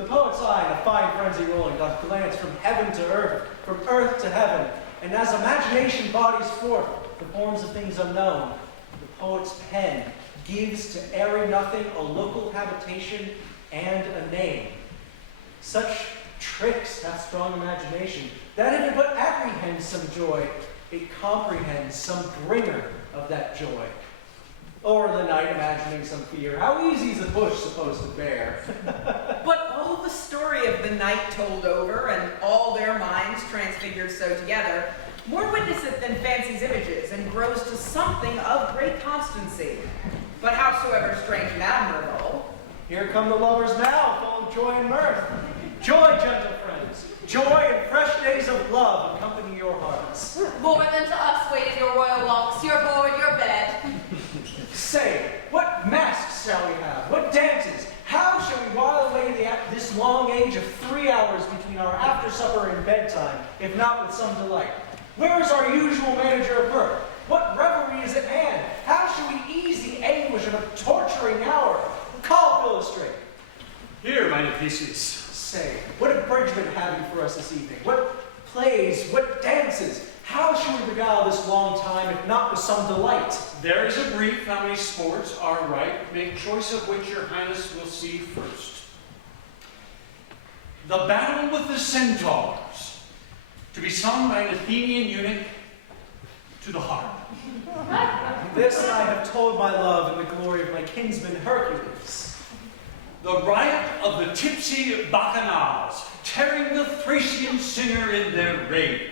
poet's eye, in a fine frenzy rolling, doth glance from heaven to earth, from earth to heaven, and as imagination bodies forth the forms of things unknown, the poet's pen gives to airy nothing a local habitation and a name. Such tricks hath strong imagination, that if it but apprehends some joy, it comprehends some bringer of that joy. O'er the night imagining some fear, how easy is the bush supposed to bear? But all the story of the night told over, and all their minds transfigured so together, more witnesseth than fancy's images, and grows to something of great constancy. But howsoever strange and admirable, here come the lovers now, full of joy and mirth. Joy, gentle friends, joy and fresh days of love accompany your hearts. More than to us waited your royal walks, your board, your bed. Say, what masks shall we have? What dances? How shall we while away this long age of 3 hours between our after supper and bedtime, if not with some delight? Where is our usual manager of mirth? What revelry is at hand? How shall we ease the anguish of a torturing hour? Call Philostrate. Here, mine Theseus. Say, what abridgment have you for us this evening? What plays? What dances? How shall we beguile this long time, if not with some delight? There is a brief how many sports are right. Make choice of which your highness will see first. The battle with the centaurs, to be sung by an Athenian eunuch to the harp. This I have told my love in the glory of my kinsman Hercules. The riot of the tipsy bacchanals, tearing the Thracian singer in their rage.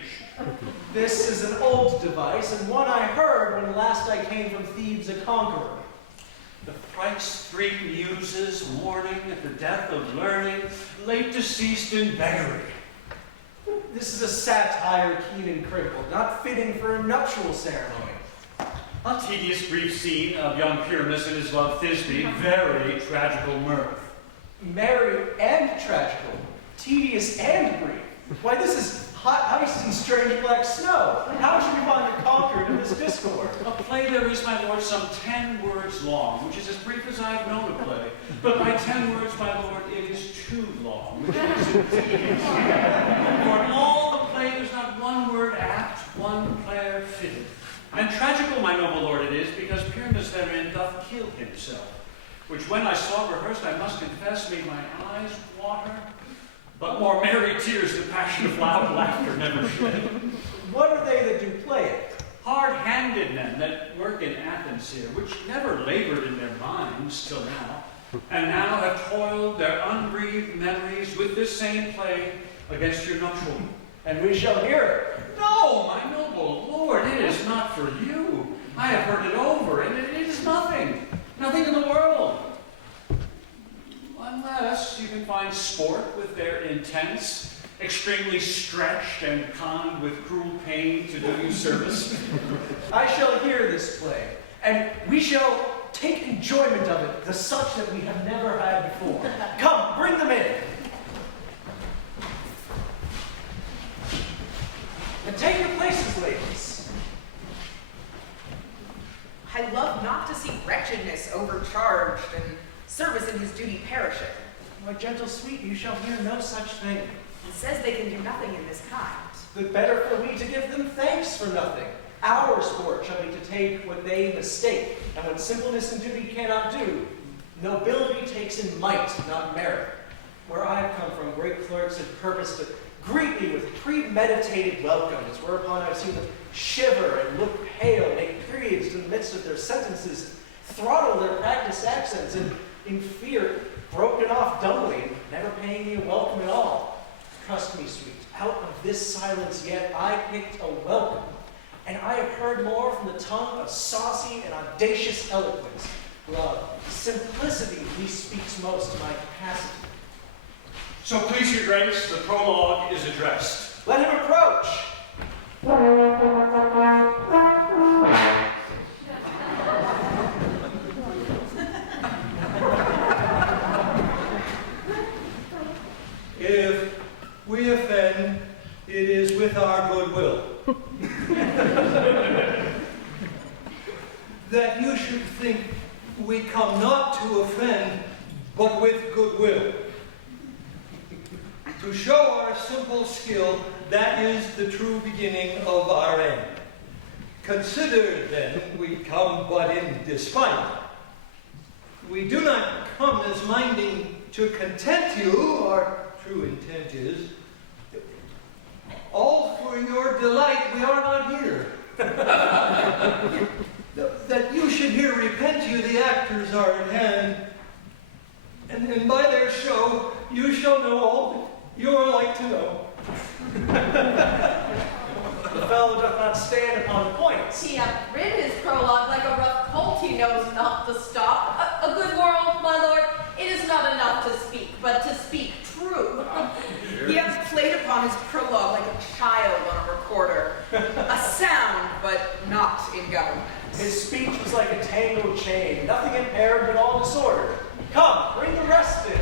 This is an old device, and one I heard when last I came from Thebes a conqueror. The Fright's 3 muses mourning at the death of learning, late deceased in beggary. This is a satire keen and critical, not fitting for a nuptial ceremony. A tedious brief scene of young Pyramus and his love Thisbe, very tragical mirth. Merry and tragical, tedious and brief. Why, this is hot ice and strange black snow. How should we find the conquered in this discord? A play there is, my lord, some 10 words long, which is as brief as I've known a play. But by 10 words, my lord, it is too long, which is indeed. For in all the play, there's not one word apt, one player fitted. And tragical, my noble lord, it is, because Pyramus therein doth kill himself, which when I saw rehearsed, I must confess, made my eyes water, but more merry tears the passion of loud laughter never shed. What are they that do play it? Hard-handed men that work in Athens here, which never labored in their minds till now, and now have toiled their unbreathed memories with this same play against your nuptial. And we shall hear it. No, my noble lord, it is not for you. I have heard it over, and it is nothing. Nothing in the world. Unless you can find sport with their intense, extremely stretched and conned with cruel pain to do you service. I shall hear this play, and we shall take enjoyment of it, the such that we have never had before. Come, bring them in. And take your places, ladies. I love not to see wretchedness overcharged, and service in his duty perisheth. My gentle sweet, you shall hear no such thing. He says they can do nothing in this kind. The better for we to give them thanks for nothing. Our sport shall be to take what they mistake, and what simpleness and duty cannot do, nobility takes in might, not merit. Where I have come from, great clerks have purposed to greet me with premeditated welcomes, whereupon I've seen them shiver and look pale, make periods in the midst of their sentences, throttle their practiced accents, and in fear, broken off dumbly, never paying me a welcome at all. Trust me, sweet, out of this silence yet I picked a welcome, and I have heard more from the tongue of saucy and audacious eloquence. Love, simplicity, he speaks most to my capacity. So please your grace, the prologue is addressed. Let him approach. If we offend, it is with our goodwill. That you should think we come not to offend, but with goodwill. show our simple skill, that is the true beginning of our end. Consider, then, we come but in despite. We do not come as minding to content you, our true intent is, all for your delight, we are not here. That you should here repent you, the actors are at hand, and by their show, you shall know all you are like to know. The fellow doth not stand upon points. He hath written his prologue like a rough colt, he knows not to stop. A good world, my lord, it is not enough to speak, but to speak true. He hath played upon his prologue like a child on a recorder. A sound, but not in government. His speech was like a tangled chain, nothing impaired but all disorder. Come, bring the rest in.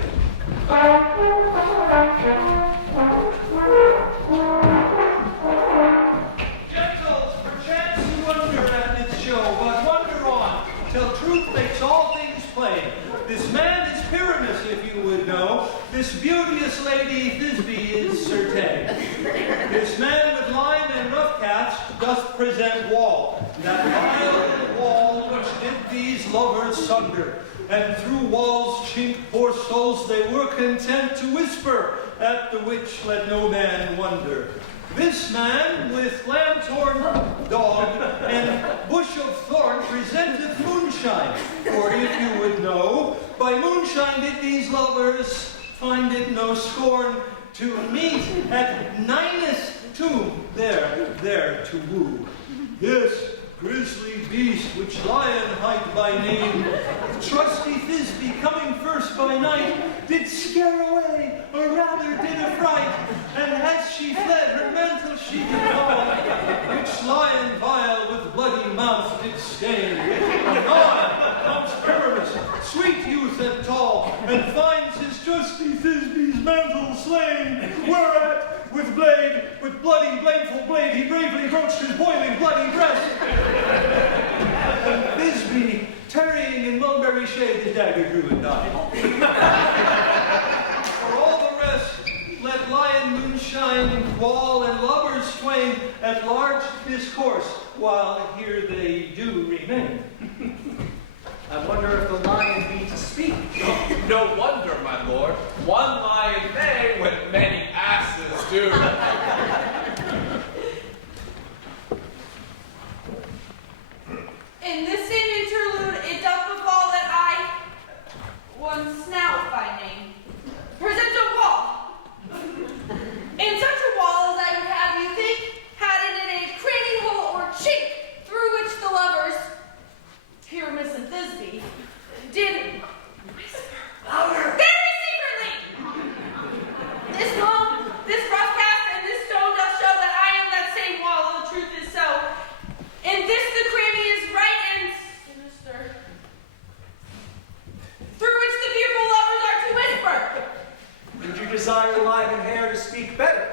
Gentles, perchance you wonder at its show, but wonder on, till truth makes all things plain. This man is Pyramus, if you would know. This beauteous lady Thisbe is certain. This man with lime and rough cats doth present Wall, that vile wall which did these lovers sunder. And through Wall's chink poor souls they were content to whisper, at the which let no man wonder. This man with lamb-torn dog and bush of thorn presenteth moonshine. For if you would know, by moonshine did these lovers find it no scorn to meet at Ninus' tomb, there to woo. This grisly beast, which lion hight by name, trusty Thisbe coming first by night, did scare away, or rather did affright, and as she fled, her mantle she did fall, which lion vile with bloody mouth did stain. Anon comes Pyramus, sweet youth and tall, and finds his trusty Thisbe's mantle slain, whereat, with bloody, blameful blade, he bravely broached his boiling, bloody breast. And Thisbe, tarrying in mulberry shade, the dagger drew and died. For all the rest, let lion, moonshine, wall, and lovers twain at large discourse, while here they do remain. I wonder if the lion be to speak. No wonder, my lord. One lion may when many asses do. In this same interlude, it doth befall that I, one Snout by name, present a wall. In such a wall as I would have you think, had in it a cranny hole or chink, through which the lovers, Pyramus and Thisbe, did whisper louder, very secretly. This long, this rough cast, and this stone doth show that I am that same wall, though the truth is so. In this the cranny is right and sinister, through which the fearful lovers are to whisper. Would you desire lion and hair to speak better?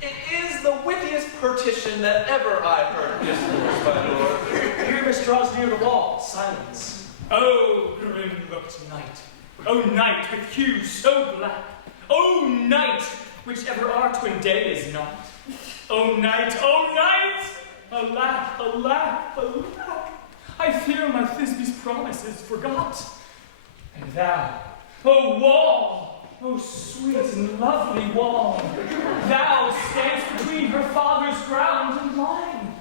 It is the wittiest partition that ever I heard discourse, my lord. Pyramus draws near the wall. Silence. Oh, grim-looked night. Oh, night with hues so black. Oh, night, which ever art when day is not. Oh, night, oh, night! Alack, alack, alack! I fear my Thisbe's promises forgot. And thou, oh, wall! Oh, sweet and lovely wall! Thou standst between her father's ground and mine.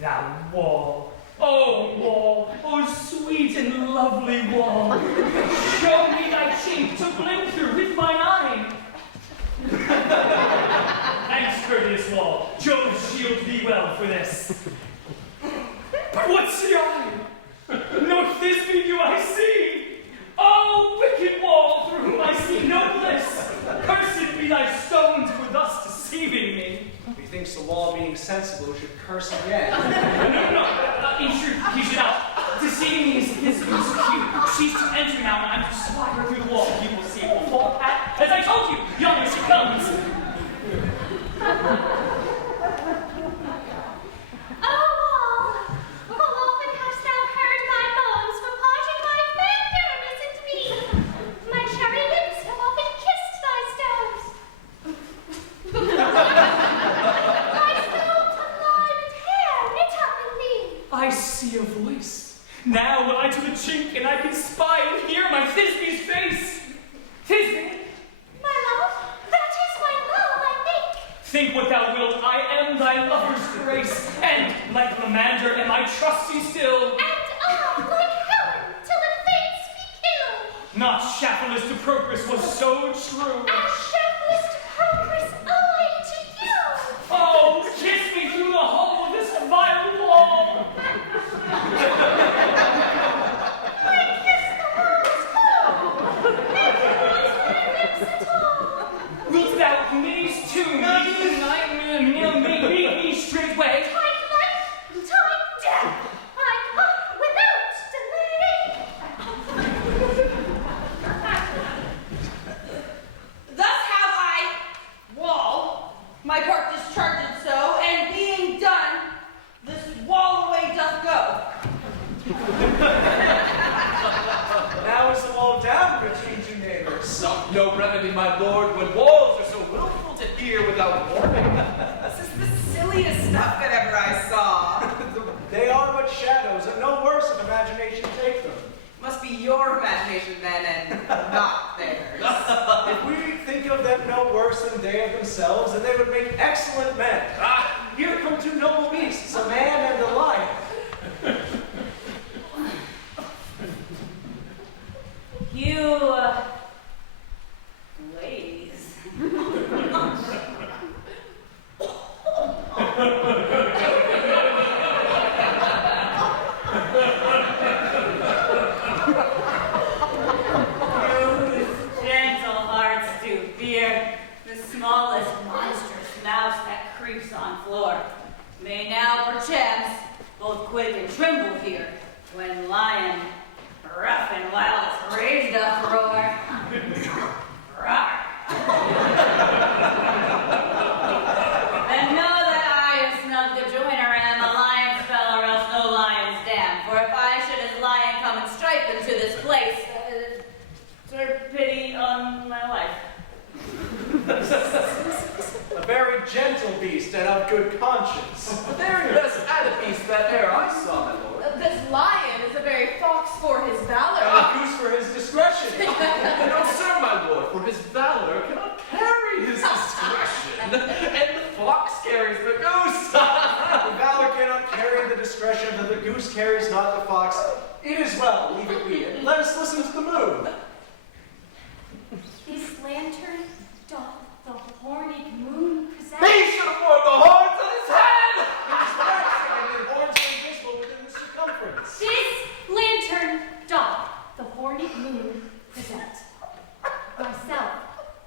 Thou wall! Oh, wall! Oh, sweet and lovely wall! Show me thy chink to blink through with mine eye. Thanks, courteous wall. Jove shield thee well for this. But what see I? No Thisbe do I see. Oh, wicked wall, through whom I see no bliss. Cursed be thy stones for thus deceiving me. Methinks the wall, being sensible, should curse again. No. In truth, he should not. Deceiving me is his cue. She's to enter now, and I'm to slide her through the wall. You will see it will fall pat. As I told you, yonder she comes. Oh, wall! How often hast thou heard my moans for parting my fair Pyramus and me? My cherry lips have often kissed thy stones. think what thou wilt, I am thy lover's grace, and like Lamander am I trusty still. And I, like Helen, till the fates be killed. Not Shafalus to Procris was so true. As Shafalus to Procris, I to you. Oh, kiss me through the hole of this vile wall. I kiss the walls whole. Never once my lips at all. Wilt thou please to make me straightway? Time life, time death. I come without delay. Thus have I, wall, my part discharged so, and being done, this wall away doth go. Now is the wall down between two neighbors. Some no remedy, my lord, when walls are so willful to hear without warning. This is the silliest stuff that ever I saw. They are but shadows, and no worse if imagination take them. Must be your imagination then, and not theirs. If we think of them no worse than they of themselves, then they would make excellent men. Here come two noble beasts, a man and a lion. You, ladies. Whose gentle hearts do fear the smallest monstrous mouse that creeps on floor, may now perchance both quake and tremble here, when lion, rough and wild as rage doth roar. Roar. And know that I, a snug the joiner, am a lion's fell or else no lion's dam. For if I should as lion come and stripe into this place, sir, pity on my life. A very gentle beast and of good conscience. The very best beast that e'er I saw, my lord. This lion is a very fox for his valor. A goose for his discretion. No, sir, my lord, for his valor cannot carry his discretion, and the fox carries the goose. The valor cannot carry the discretion, and the goose carries not the fox. It is well, leave it be, and let us listen to the moon. This lantern doth the horny moon present. He should have worn the horns on his head! It is waxing, and the horns are invisible within the circumference. This lantern doth the horny moon present. Myself,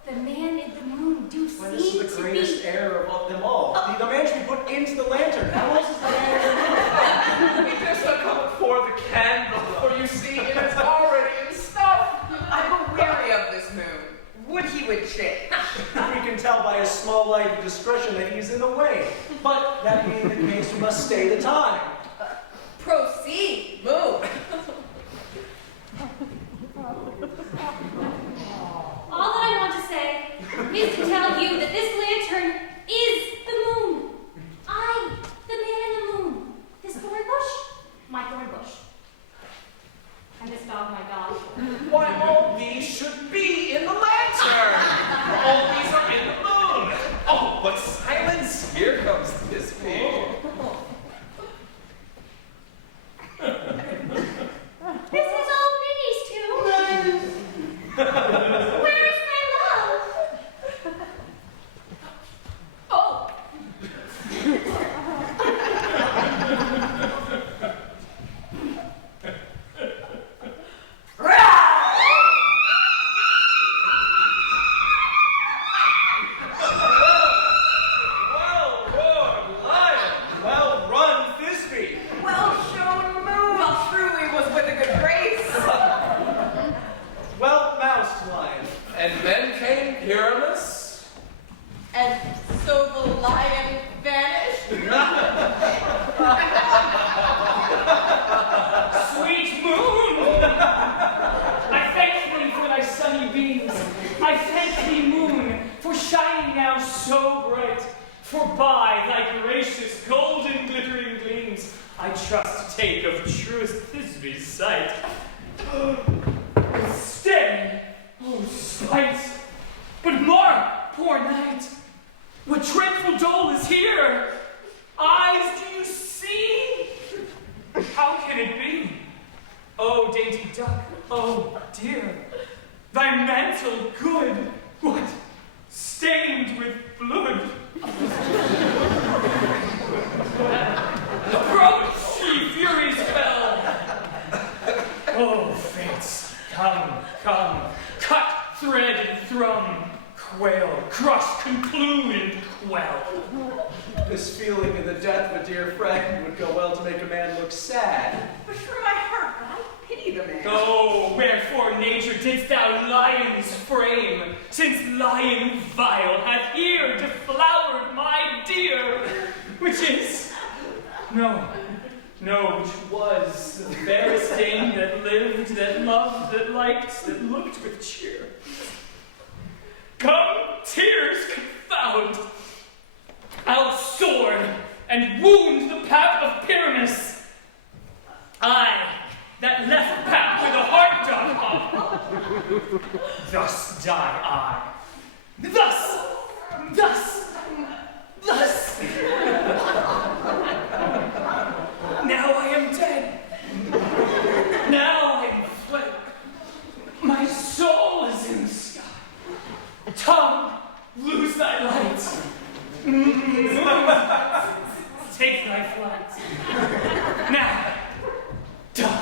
the man in the moon, do Well, this seem is the to greatest be. error of them all. The man should be put into the lantern. How else is the man in the moon? He does not come before the candle, for you see, it is already in snuff. I'm weary of this moon. Would he would change. We can tell by his small light of discretion that he is in the way. But that being the case, we must stay the time. Proceed, move. All that I want to say is to tell you that this lantern is the moon. I, the man in the moon. This thorn bush, my thorn bush. And this dog, my dog. Why, all these should be in the lantern. All these are in the moon. Oh, but silence! Here comes this bee. This is all Minnie's too. Where is my love? Oh, Well roared lion. Well run, Thisbe. Well shown moon. Well, truly was with a good grace. Well moused, lion. And then came Pyramus. and so the lion vanished. Sweet moon! I thank thee for thy sunny beams. I thank thee, moon, for shining now so bright. For by thy gracious golden glittering gleams, I trust to take of truest Thisbe's sight. Stay, oh spite! But mark, poor knight, what dreadful thread and thrum, quail, crush, conclude, and quell. This feeling of the death of a dear friend would go well to make a man look sad. But through my heart, I pity the man. Oh, wherefore, nature, didst thou lion's frame, since lion vile hath here deflowered my dear, which is, which was the fairest thing that lived, that loved, that liked, that looked with cheer. Come, tears confound, I'll sword and wound the pap of Pyramus. I, that left pap with a heart doth hop. Thus die I. Thus. Now I am dead. Now I am fled. My soul is in the sky. Tongue, lose thy light. Take thy flight. Now, die.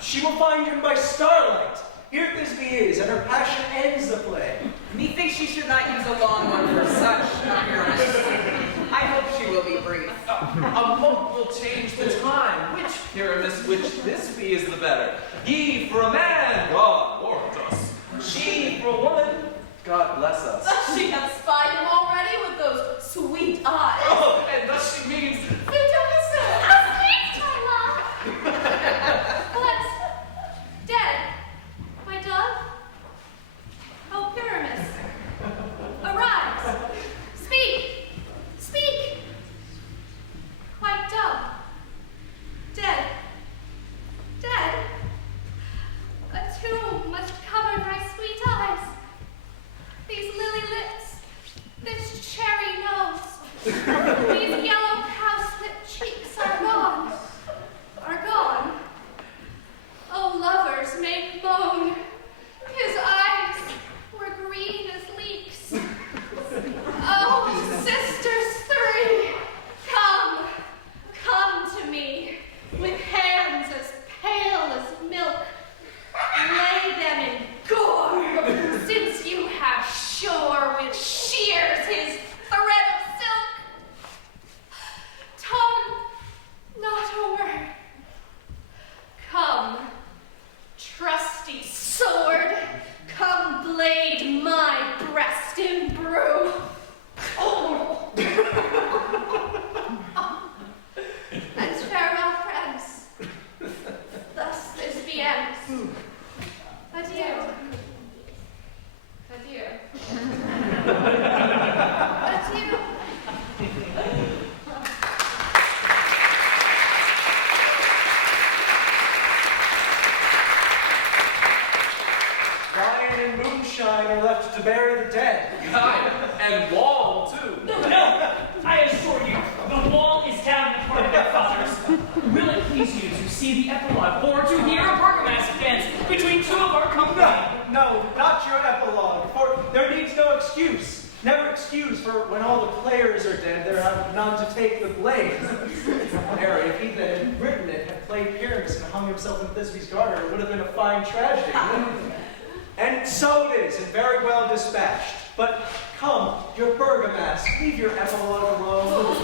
She will find him by starlight. Here Thisbe is, and her passion ends the play. Methinks she should not use a long one for such appearance. I hope she will be brief. A monk will change the time. Which Pyramus, which Thisbe is the better? He for a man, God warrant us. She for a woman, God bless us. She hath spied him already with those sweet eyes. Oh, and thus she means... They don't listen. A snake, my love! What? Dead? My dove? Oh, Pyramus. Arise. Speak. Speak. White dove. Dead. Dead. A tomb must cover thy sweet eyes. These lily lips. This cherry nose. These yellow cowslip cheeks are gone. Are gone. Oh, lovers make moan. His eyes were green as leeks. Oh, sisters three, come to me, with hands as pale as milk. Lay them in gore, since you have shore with shears his thread of silk. Tongue, not a word. Come, trusty sword, come blade my breast in brew. Oh. And farewell, friends. Thus this be ends. Adieu. Adieu. Adieu. Lion and moonshine are left to bury the dead. And wall, too. No, I assure you, the wall is down in the part of their fathers. Will it please you to see the epilogue, or to hear a burgomaster dance between two of our company? No, not your epilogue, for there needs no excuse. Never excuse, for when all the players are dead, there have none to take the blame. Mary, if he that had written it had played Pyramus and hung himself in Thisbe's garter, it would have been a fine tragedy. And so it is, and very well dispatched. But come, your burgomaster, leave your epilogue alone.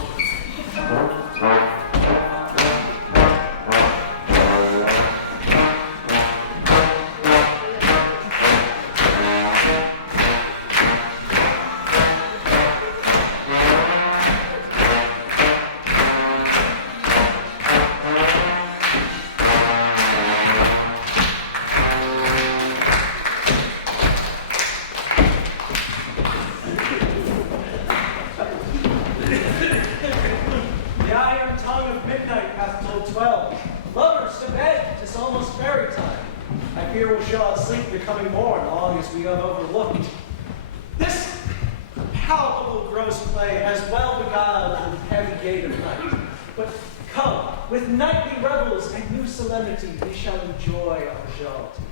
Becoming more long as we have overlooked. This palpable gross play has well beguiled the heavy gate of night. But come, with nightly revels and new solemnity, we shall enjoy our jollity.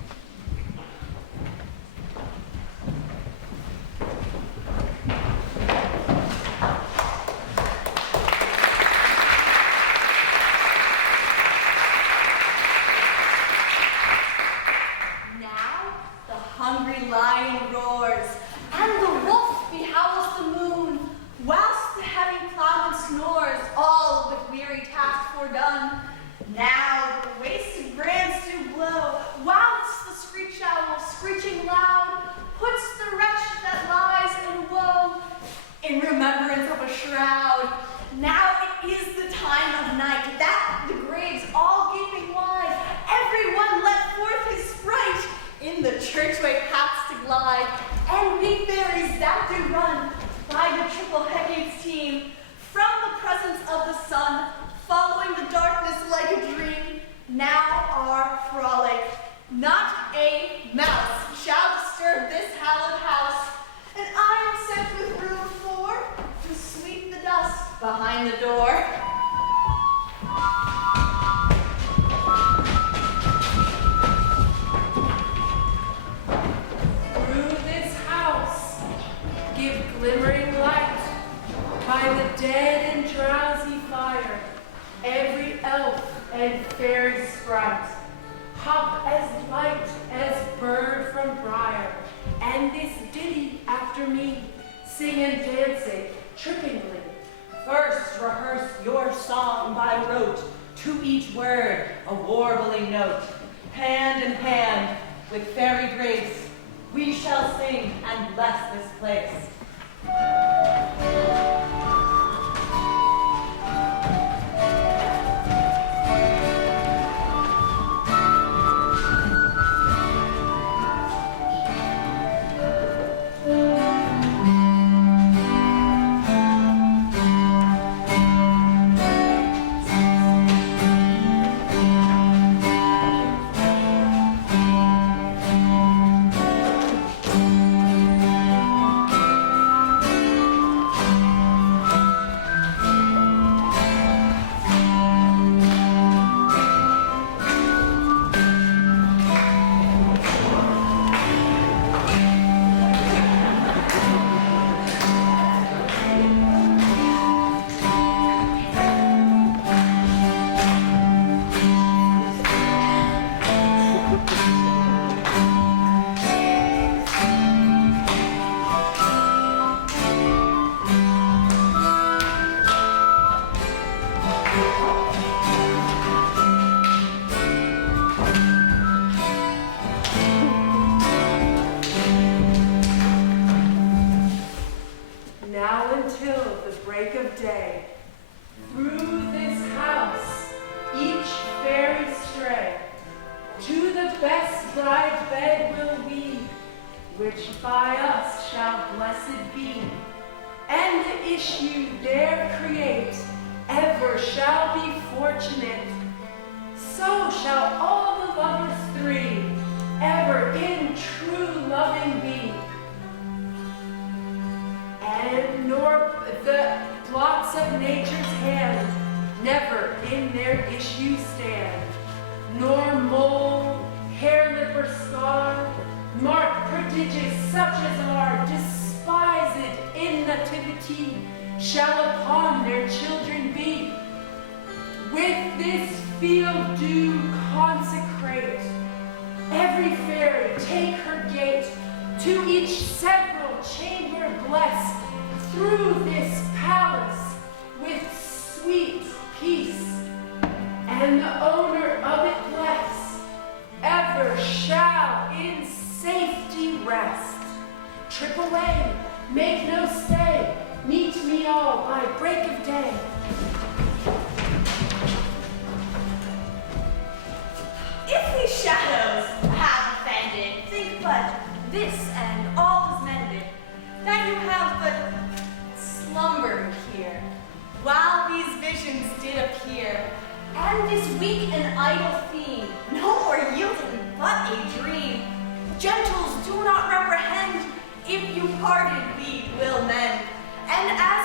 Now the hungry lion roars, and the wolf behowls the moon, whilst the heavy plowman snores, all with weary task fordone. Now the wasted brands do blow, whilst the screech owl, screeching loud, puts the wretch that lies in woe in remembrance of a shroud. Now it is the time of night, that the graves all gaping wide, everyone let forth his sprite, in the churchway paths to glide, and we fairies that do run by the triple Hecate's team, from the presence of the sun, following the darkness like a dream. Now our frolic, not a mouse shall disturb this hallowed house, and I am sent with room for to sweep the dust behind the door. Through this house, give glimmering light by the dead and drowsy fire. Every elf and fairy sprite hop as light as bird from briar, and this ditty after me, sing and dance it trippingly. First rehearse your song by rote, to each word a warbling note. Hand in hand with fairy grace, we shall sing and bless this place. Now until the break of day, through this house each fairy stray, to the best bride bed will we, which by us shall blessed be, and the issue there create ever shall be fortunate. So shall all the lovers three ever in true loving be. And nor the plots of nature's hand never in their issue stand, nor mole, hair, lip, or scar, mark prodigious such as are despised in nativity, shall upon their children be. With this field do consecrate, every fairy take her gate, to each several chamber bless, through this palace with sweet peace, and the owner of it bless, ever shall in safety rest. Trip away, make no stay, meet me all by break of day. If we shadows have offended, think but this and all is mended, that you have but slumbered here, while these visions did appear, and this weak and idle theme, no more yielding but a dream. Gentles, do not reprehend, if you parted we will mend. and as